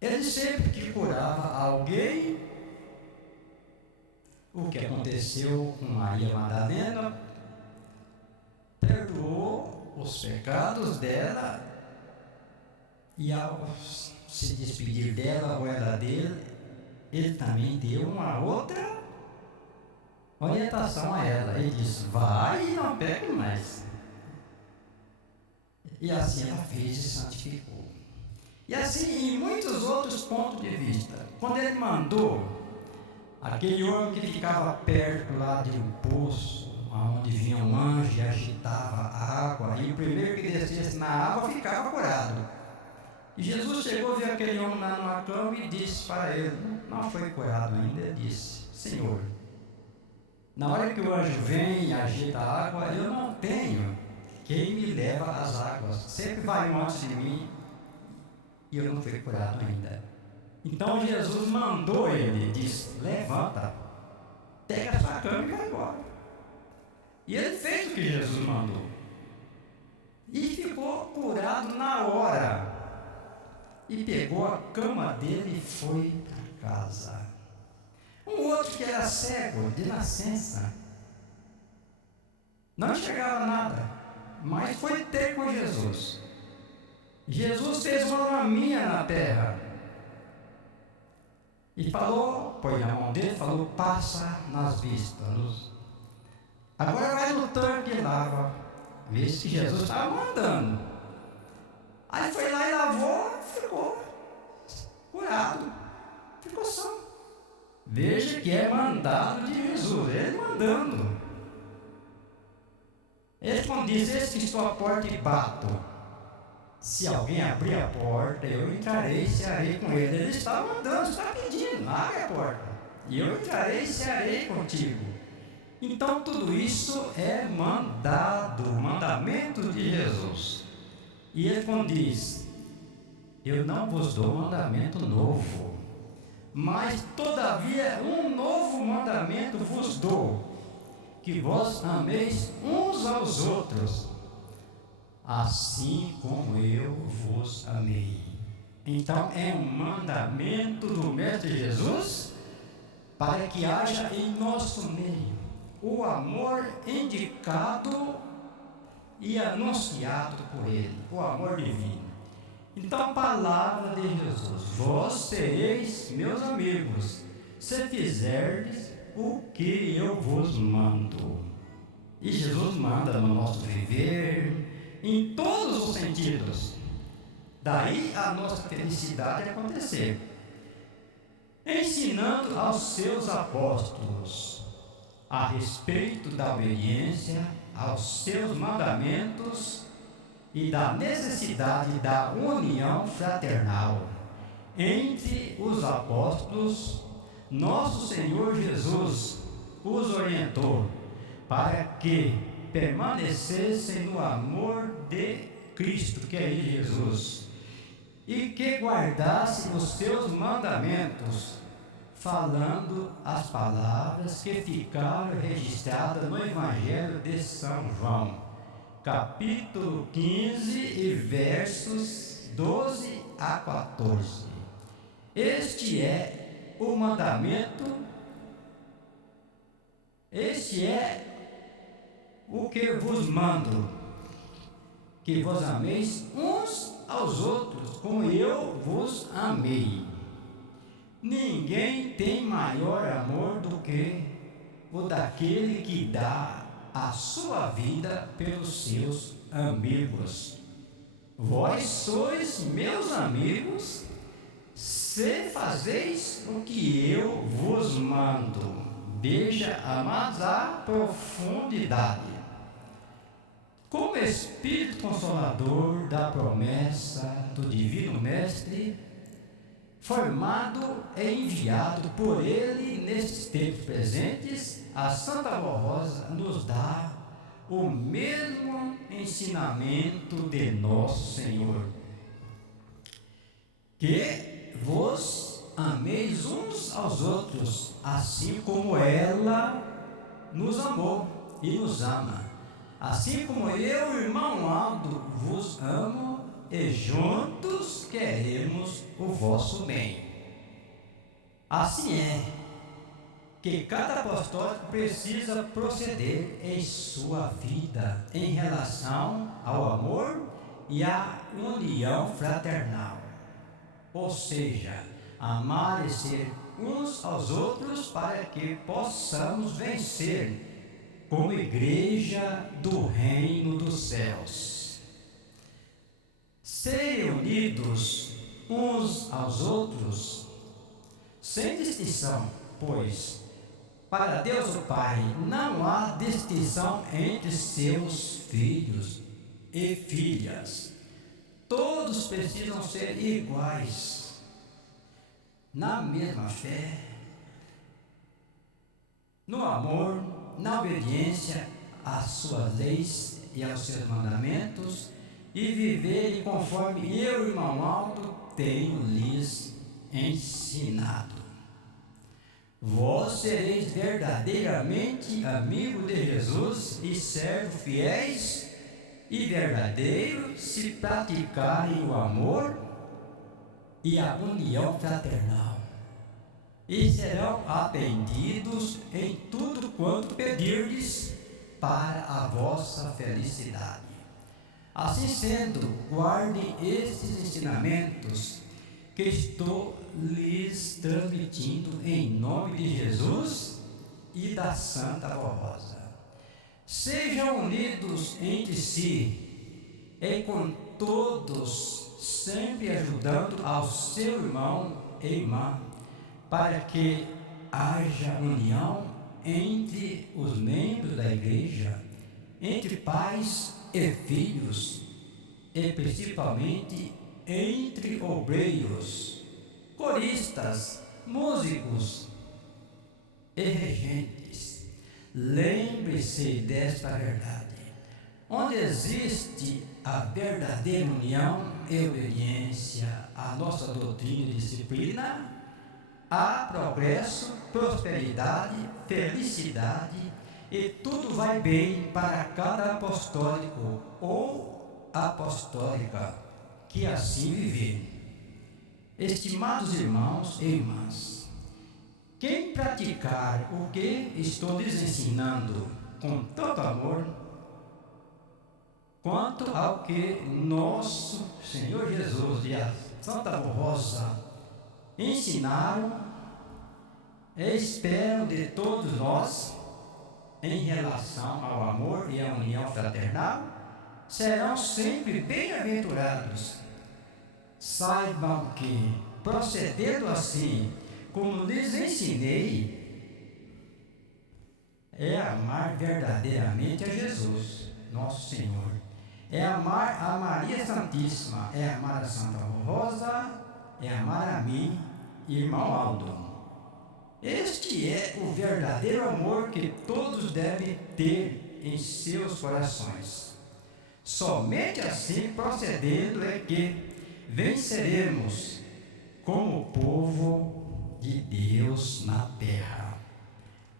Ele sempre que curava alguém, o que aconteceu com Maria Madalena, perdoou os pecados dela, e ao se despedir dela ou ela dele, ele também deu uma outra orientação a ela. Ele disse: vai e não pegue mais. E assim ela fez e santificou. E assim em muitos outros pontos de vista. Quando ele mandou aquele homem que ficava perto lá de um poço, onde vinha um anjo e agitava a água, e o primeiro que descesse na água ficava curado. E Jesus chegou, viu aquele homem lá numa cama e disse para ele: não foi curado ainda. Ele disse: Senhor, na hora que o anjo vem e agita a água, eu não tenho quem me leva às águas. Sempre vai um antes de mim e eu não fui curado ainda. Então Jesus mandou ele, disse: levanta, pega a sua cama e vai embora. E ele fez o que Jesus mandou e ficou curado na hora. E pegou a cama dele e foi para casa. Um outro que era cego de nascença, não enxergava nada, mas foi ter com Jesus. Jesus fez uma laminha na terra e falou, pôs na mão dele, falou: passa nas vistas. Agora vai no tanque e lava. Vê se Jesus estava mandando. Aí foi lá e lavou, ficou curado, ficou são. Veja que é mandado de Jesus, ele mandando. Ele quando diz: esse que estou à porta e bato, se alguém abrir a porta, eu entrarei e cearei com ele. Ele está mandando, está pedindo: abre a porta, e eu entrarei e cearei contigo. Então tudo isso é mandado, mandamento de Jesus. E ele quando diz: eu não vos dou mandamento novo, mas todavia um novo mandamento vos dou, que vós ameis uns aos outros, assim como eu vos amei. Então é um mandamento do Mestre Jesus, para que haja em nosso meio o amor indicado e anunciado por ele, o amor divino. Então a palavra de Jesus: vós sereis meus amigos, se fizerdes o que eu vos mando. E Jesus manda no nosso viver, em todos os sentidos. Daí a nossa felicidade acontecer. Ensinando aos seus apóstolos a respeito da obediência aos seus mandamentos e da necessidade da união fraternal entre os apóstolos. Nosso Senhor Jesus os orientou para que permanecessem no amor de Cristo, que é Jesus, e que guardassem os seus mandamentos, falando as palavras que ficaram registradas no Evangelho de São João, capítulo 15 e versos 12 a 14. Este é o mandamento, este é o que vos mando, que vos ameis uns aos outros, como eu vos amei. Ninguém tem maior amor do que o daquele que dá a sua vida pelos seus amigos. Vós sois meus amigos, se fazeis o que eu vos mando. Veja, amados, a profundidade. Como Espírito Consolador da promessa do Divino Mestre, formado e enviado por Ele nestes tempos presentes, a Santa Avó Rosa nos dá o mesmo ensinamento de nosso Senhor: que vos ameis uns aos outros, assim como ela nos amou e nos ama. Assim como eu, irmão amado, vos amo e juntos queremos o vosso bem. Assim é que cada apostólico precisa proceder em sua vida em relação ao amor e à união fraternal, ou seja, amar e ser uns aos outros para que possamos vencer como igreja do reino dos céus. Serem unidos uns aos outros sem distinção, pois para Deus o Pai não há distinção entre seus filhos e filhas. Todos precisam ser iguais na mesma fé, no amor, na obediência às suas leis e aos seus mandamentos, e viverem conforme eu, irmão Aldo, tenho lhes ensinado. Vós sereis verdadeiramente amigos de Jesus e servos fiéis e verdadeiros se praticarem o amor e a união fraternal, e serão atendidos em tudo quanto pedirdes para a vossa felicidade. Assim sendo, guardem estes ensinamentos que estou lhes transmitindo em nome de Jesus e da Santa Rosa. Sejam unidos entre si e com todos, sempre ajudando ao seu irmão e irmã, para que haja união entre os membros da igreja, entre pais e filhos, e principalmente entre obreiros, coristas, músicos e regentes. Lembre-se desta verdade: onde existe a verdadeira união e obediência à nossa doutrina e disciplina, há progresso, prosperidade, felicidade, e tudo vai bem para cada apostólico ou apostólica que assim viver. Estimados irmãos e irmãs, quem praticar o que estou lhes ensinando com tanto amor, quanto ao que nosso Senhor Jesus e a Santa Rosa ensinaram, espero de todos nós, em relação ao amor e à união fraternal, serão sempre bem-aventurados. Saibam que, procedendo assim, como lhes ensinei, é amar verdadeiramente a Jesus, nosso Senhor. É amar a Maria Santíssima, é amar a Santa Rosa, é amar a mim, irmão Aldo. Este é o verdadeiro amor que todos devem ter em seus corações. Somente assim procedendo é que venceremos como povo de Deus na terra.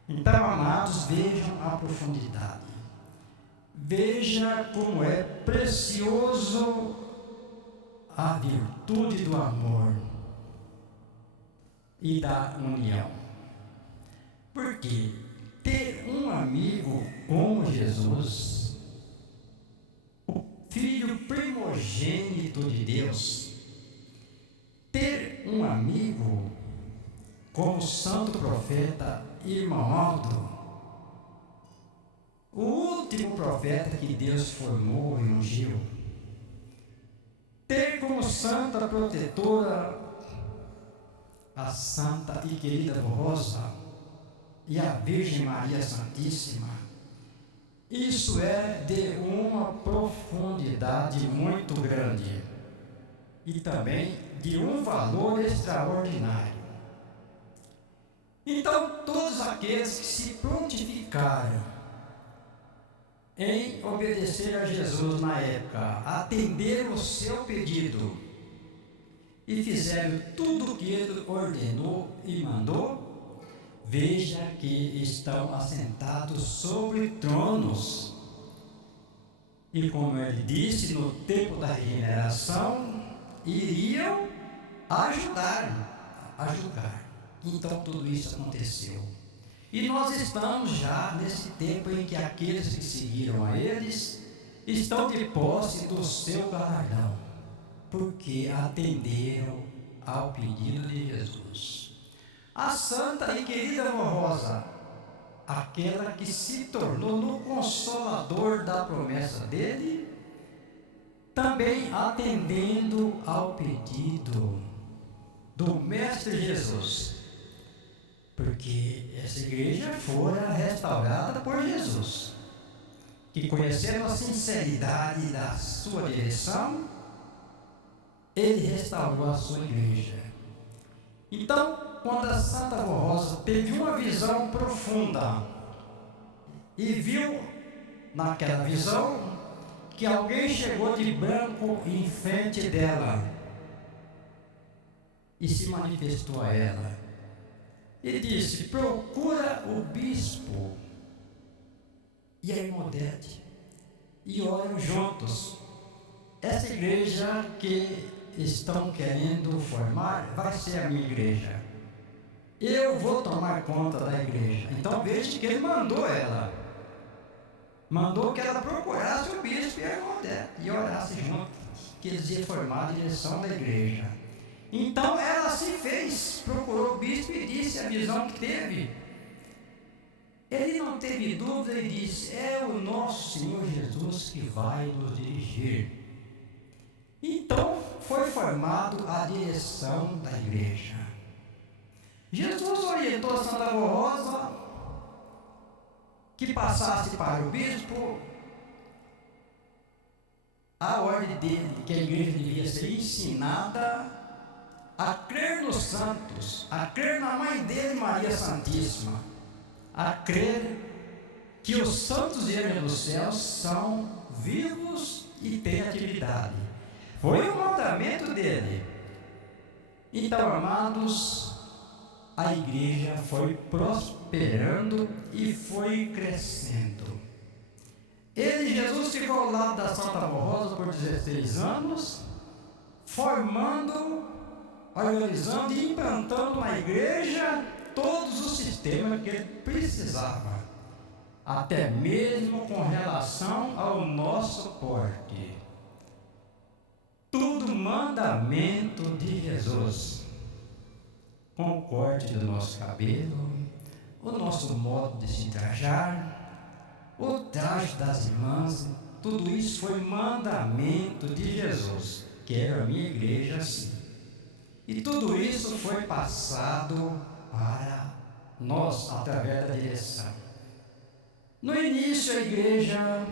Então, amados, vejam a profundidade. Veja como é precioso a virtude do amor e da união. Porque ter um amigo como Jesus, o Filho primogênito de Deus, ter um amigo como o santo profeta irmão Aldo, o último profeta que Deus formou e ungiu, ter como santa protetora a santa e querida Rosa e a Virgem Maria Santíssima, isso é de uma profundidade muito grande e também de um valor extraordinário. Então, todos aqueles que se prontificaram em obedecer a Jesus na época, atenderam o seu pedido e fizeram tudo o que ele ordenou e mandou, veja que estão assentados sobre tronos E como ele disse, no tempo da regeneração, iriam ajudar a julgar. Então tudo isso aconteceu. E nós estamos já nesse tempo em que aqueles que seguiram a eles estão de posse do seu galardão, porque atenderam ao pedido de Jesus. A santa e querida Vó Rosa, aquela que se tornou no consolador da promessa dele, também atendendo ao pedido do Mestre Jesus, porque essa igreja fora restaurada por Jesus, que, conhecendo a sinceridade da sua direção, ele restaurou a sua igreja. Então, quando a Santa Vó Rosa teve uma visão profunda e viu naquela visão que alguém chegou de branco em frente dela e se manifestou a ela e disse: procura o bispo e a irmã Odete e orem juntos. Essa igreja que estão querendo formar vai ser a minha igreja. Eu vou tomar conta da igreja. Então veja que ele mandou ela. Mandou que ela procurasse o bispo e a irmã Odete e orasse juntos, que eles iam formar a direção da igreja. Então ela se fez, procurou o bispo e disse a visão que teve. Ele não teve dúvida e disse: é o nosso Senhor Jesus que vai nos dirigir. Então foi formado a direção da igreja. Jesus orientou a Santa Vó Rosa que passasse para o bispo a ordem dele, que a igreja devia ser ensinada a crer nos santos, a crer na mãe dele, Maria Santíssima, a crer que os santos e anjos dos céus são vivos e têm atividade. Foi o mandamento dele. Então, amados, a igreja foi prosperando e foi crescendo. Ele, Jesus, ficou ao lado da Santa Vó Rosa por 16 anos, formando, organizando e implantando na igreja todos os sistemas que ele precisava, até mesmo com relação ao nosso porte. Tudo mandamento de Jesus, com o corte do nosso cabelo, o nosso modo de se trajar, o traje das irmãs, tudo isso foi mandamento de Jesus, que era a minha igreja assim. E tudo isso foi passado para nós através da direção. No início, a igreja,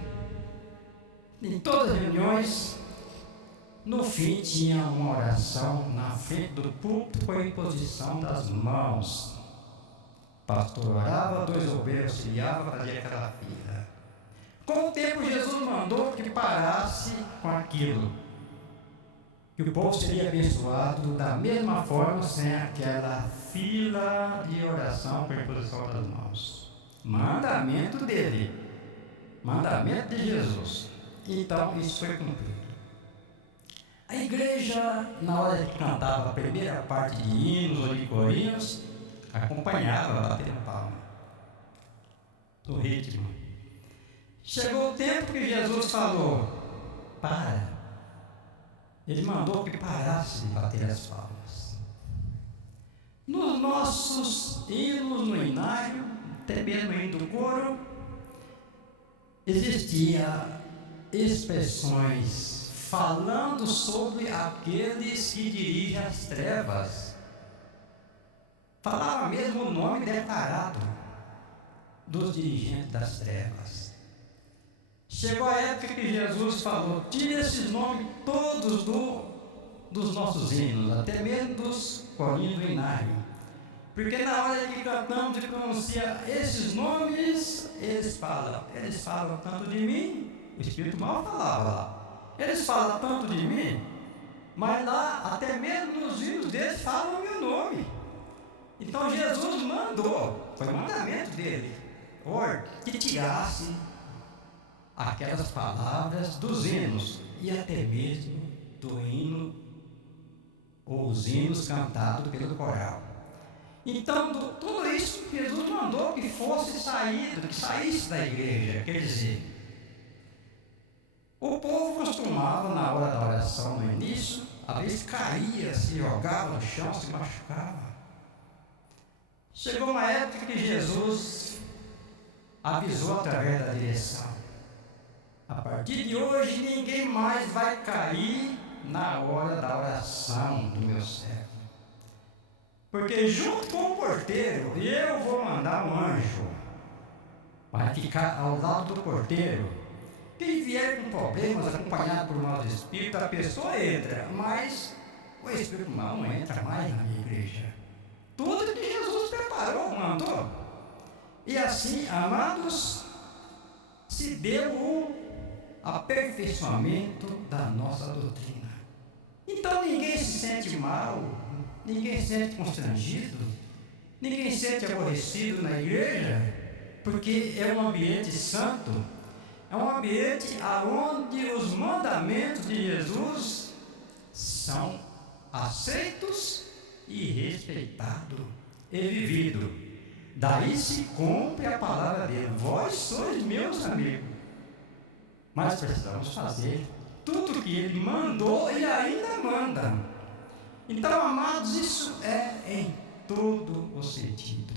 em todas as reuniões, no fim tinha uma oração na frente do púlpito com a imposição das mãos. O pastor orava, 2 obreiros auxiliavam, fazia aquela fila. Com o tempo, Jesus mandou que parasse com aquilo, que o povo seria abençoado da mesma forma, sem aquela fila de oração com a imposição das mãos. Mandamento dele, mandamento de Jesus. Então isso foi cumprido. A igreja, na hora que cantava a primeira parte de hinos ou de corinhos, acompanhava batendo palma no ritmo. Chegou o tempo que Jesus falou: para. Ele mandou que parasse de bater as palmas. Nos nossos hinos, no hinário, até mesmo no hino do coro, existia expressões falando sobre aqueles que dirigem as trevas. Falava mesmo o nome declarado dos dirigentes das trevas. Chegou a época que Jesus falou: tira esses nomes todos dos nossos hinos, até mesmo dos corinhos do hinário, porque na hora que cantamos e pronuncia esses nomes, eles falam tanto de mim. O Espírito Mal falava lá. Eles falam tanto de mim, mas lá, até mesmo nos hinos deles, falam o meu nome. Então Jesus mandou, foi mandamento dele, que tirasse aquelas palavras dos hinos e até mesmo do hino ou os hinos cantados pelo coral. Então, tudo isso Jesus mandou que fosse saído, que saísse da igreja. Quer dizer, o povo costumava, na hora da oração, no início, às vezes caía, se jogava no chão, se machucava. Chegou uma época que Jesus avisou através da direção: a partir de hoje ninguém mais vai cair na hora da oração do meu servo. Porque junto com o porteiro, eu vou mandar um anjo, vai ficar ao lado do porteiro. Quem vier com problemas, acompanhado por nós espíritos, a pessoa entra, mas o espírito mal não entra mais na minha igreja. Tudo que Jesus preparou, mandou. E assim, amados, se deu o aperfeiçoamento da nossa doutrina. Então ninguém se sente mal, ninguém se sente constrangido, ninguém se sente aborrecido na igreja, porque é um ambiente santo, é um ambiente onde os mandamentos de Jesus são aceitos e respeitados e vividos. Daí se cumpre a palavra dele: vós sois meus amigos. Mas precisamos fazer tudo o que ele mandou e ainda manda. Então, amados, isso é em todo o sentido.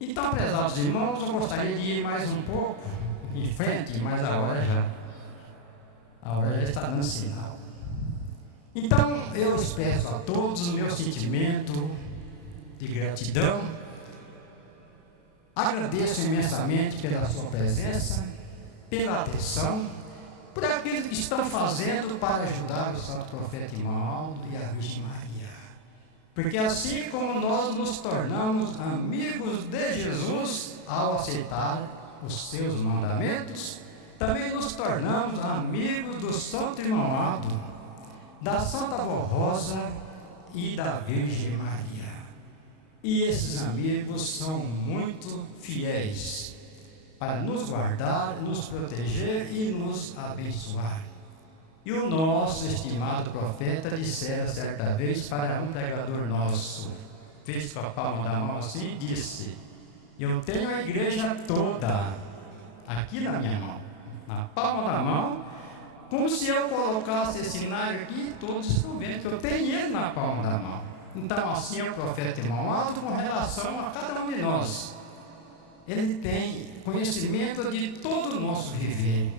Então, prezados irmãos, eu gostaria de ir mais um pouco em frente, mas a hora já está dando sinal. Então, eu expresso a todos o meu sentimento de gratidão. Agradeço imensamente pela sua presença, pela atenção, por aquilo que estão fazendo para ajudar o Santo Profeta Irmão Aldo e a Virgem Maria. Porque assim como nós nos tornamos amigos de Jesus ao aceitar os seus mandamentos, também nos tornamos amigos do Santo Irmão Aldo, da Santa Avó Rosa e da Virgem Maria. E esses amigos são muito fiéis para nos guardar, nos proteger e nos abençoar. E o nosso estimado profeta dissera certa vez para um pregador nosso, fez com a palma da mão assim e disse: eu tenho a igreja toda aqui na minha mão, na palma da mão, como se eu colocasse esse cenário aqui, todos estão vendo que eu tenho ele na palma da mão. Então assim é o profeta Irmão Aldo com relação a cada um de nós. Ele tem conhecimento de todo o nosso viver,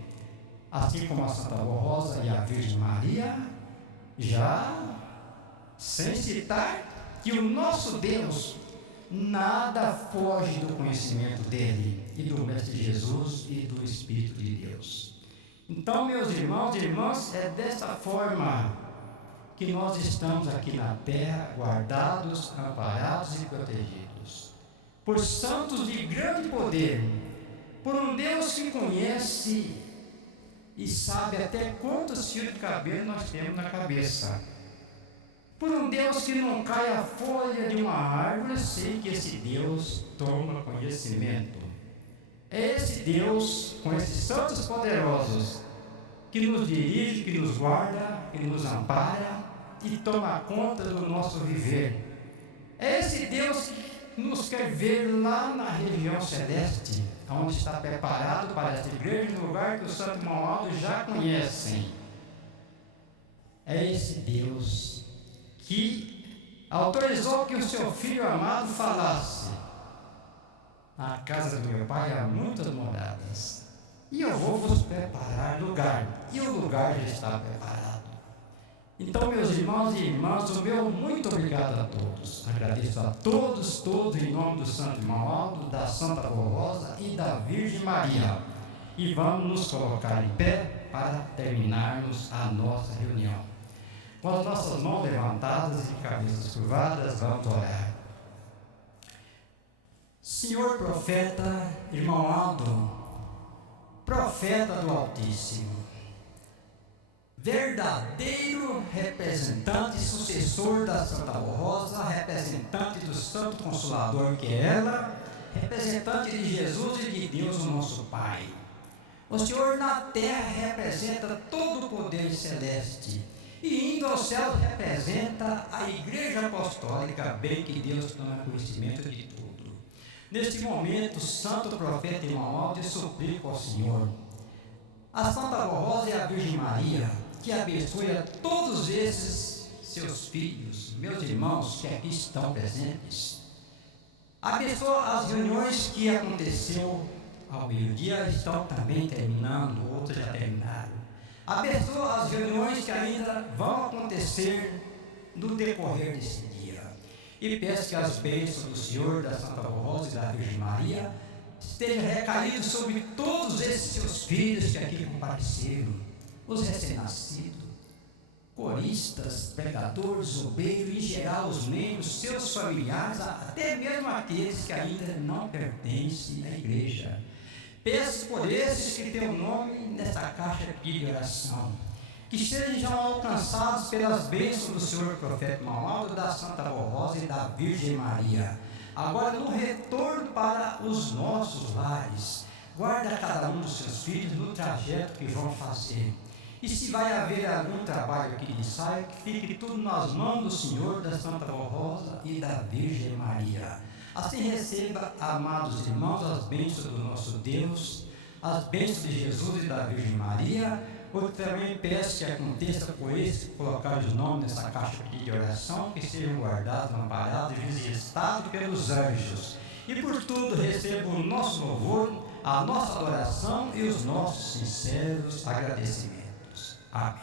assim como a Santa Avó Rosa e a Virgem Maria, já sem citar que o nosso Deus nada foge do conhecimento dele e do Mestre Jesus e do Espírito de Deus. Então, meus irmãos e irmãs, é dessa forma que nós estamos aqui na terra, guardados, amparados e protegidos por santos de grande poder, por um Deus que conhece e sabe até quantos fios de cabelo nós temos na cabeça, por um Deus que não cai a folha de uma árvore sem que esse Deus toma conhecimento. É esse Deus, com esses santos poderosos, que nos dirige, que nos guarda, que nos ampara e toma conta do nosso viver. É esse Deus que nos quer ver lá na região celeste, onde está preparado para este grande lugar que o Santo Irmão Aldo já conhecem. É esse Deus que autorizou que o seu Filho amado falasse: na casa do meu Pai há muitas moradas, e eu vou vos preparar lugar, e o lugar já está preparado. Então, meus irmãos e irmãs, o meu muito obrigado a todos. Agradeço a todos, em nome do Santo Irmão Aldo, da Santa Avó Rosa e da Virgem Maria. E vamos nos colocar em pé para terminarmos a nossa reunião. Com as nossas mãos levantadas e cabeças curvadas, vamos orar. Senhor profeta, Irmão Aldo, profeta do Altíssimo, verdadeiro representante e sucessor da Santa Avó Rosa, representante do Santo Consolador que é ela, representante de Jesus e de Deus, o nosso Pai. O Senhor na terra representa todo o poder celeste, e indo ao céu representa a Igreja Apostólica, bem que Deus toma conhecimento de tudo. Neste momento, o santo profeta Emanuel suplica ao Senhor, a Santa Rosa e a Virgem Maria, que abençoe a todos esses seus filhos, meus irmãos que aqui estão presentes. Abençoa as reuniões que aconteceu ao meio-dia, estão também terminando, outras já terminaram. Abençoa as reuniões que ainda vão acontecer no decorrer desse dia. E peço que as bênçãos do Senhor, da Santa Rosa e da Virgem Maria estejam recaídos sobre todos esses seus filhos que aqui compareceram, os recém-nascidos, coristas, pregadores, obreiros, em geral os membros, seus familiares, até mesmo aqueles que ainda não pertencem à igreja. Peço por esses que têm o nome nesta caixa de oração, que sejam alcançados pelas bênçãos do Senhor Profeta Manuel, da Santa Rosa e da Virgem Maria. Agora, no retorno para os nossos lares, guarda cada um dos seus filhos no trajeto que vão fazer. E se vai haver algum trabalho que lhe saia, que fique tudo nas mãos do Senhor, da Santa Rosa e da Virgem Maria. Assim receba, amados irmãos, as bênçãos do nosso Deus, as bênçãos de Jesus e da Virgem Maria. Eu também peço que aconteça com esse, colocar os nomes nessa caixa aqui de oração, que sejam guardados, amparados e visitados pelos anjos. E por tudo receba o nosso louvor, a nossa adoração e os nossos sinceros agradecimentos. Amém.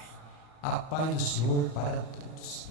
A paz do Senhor para todos.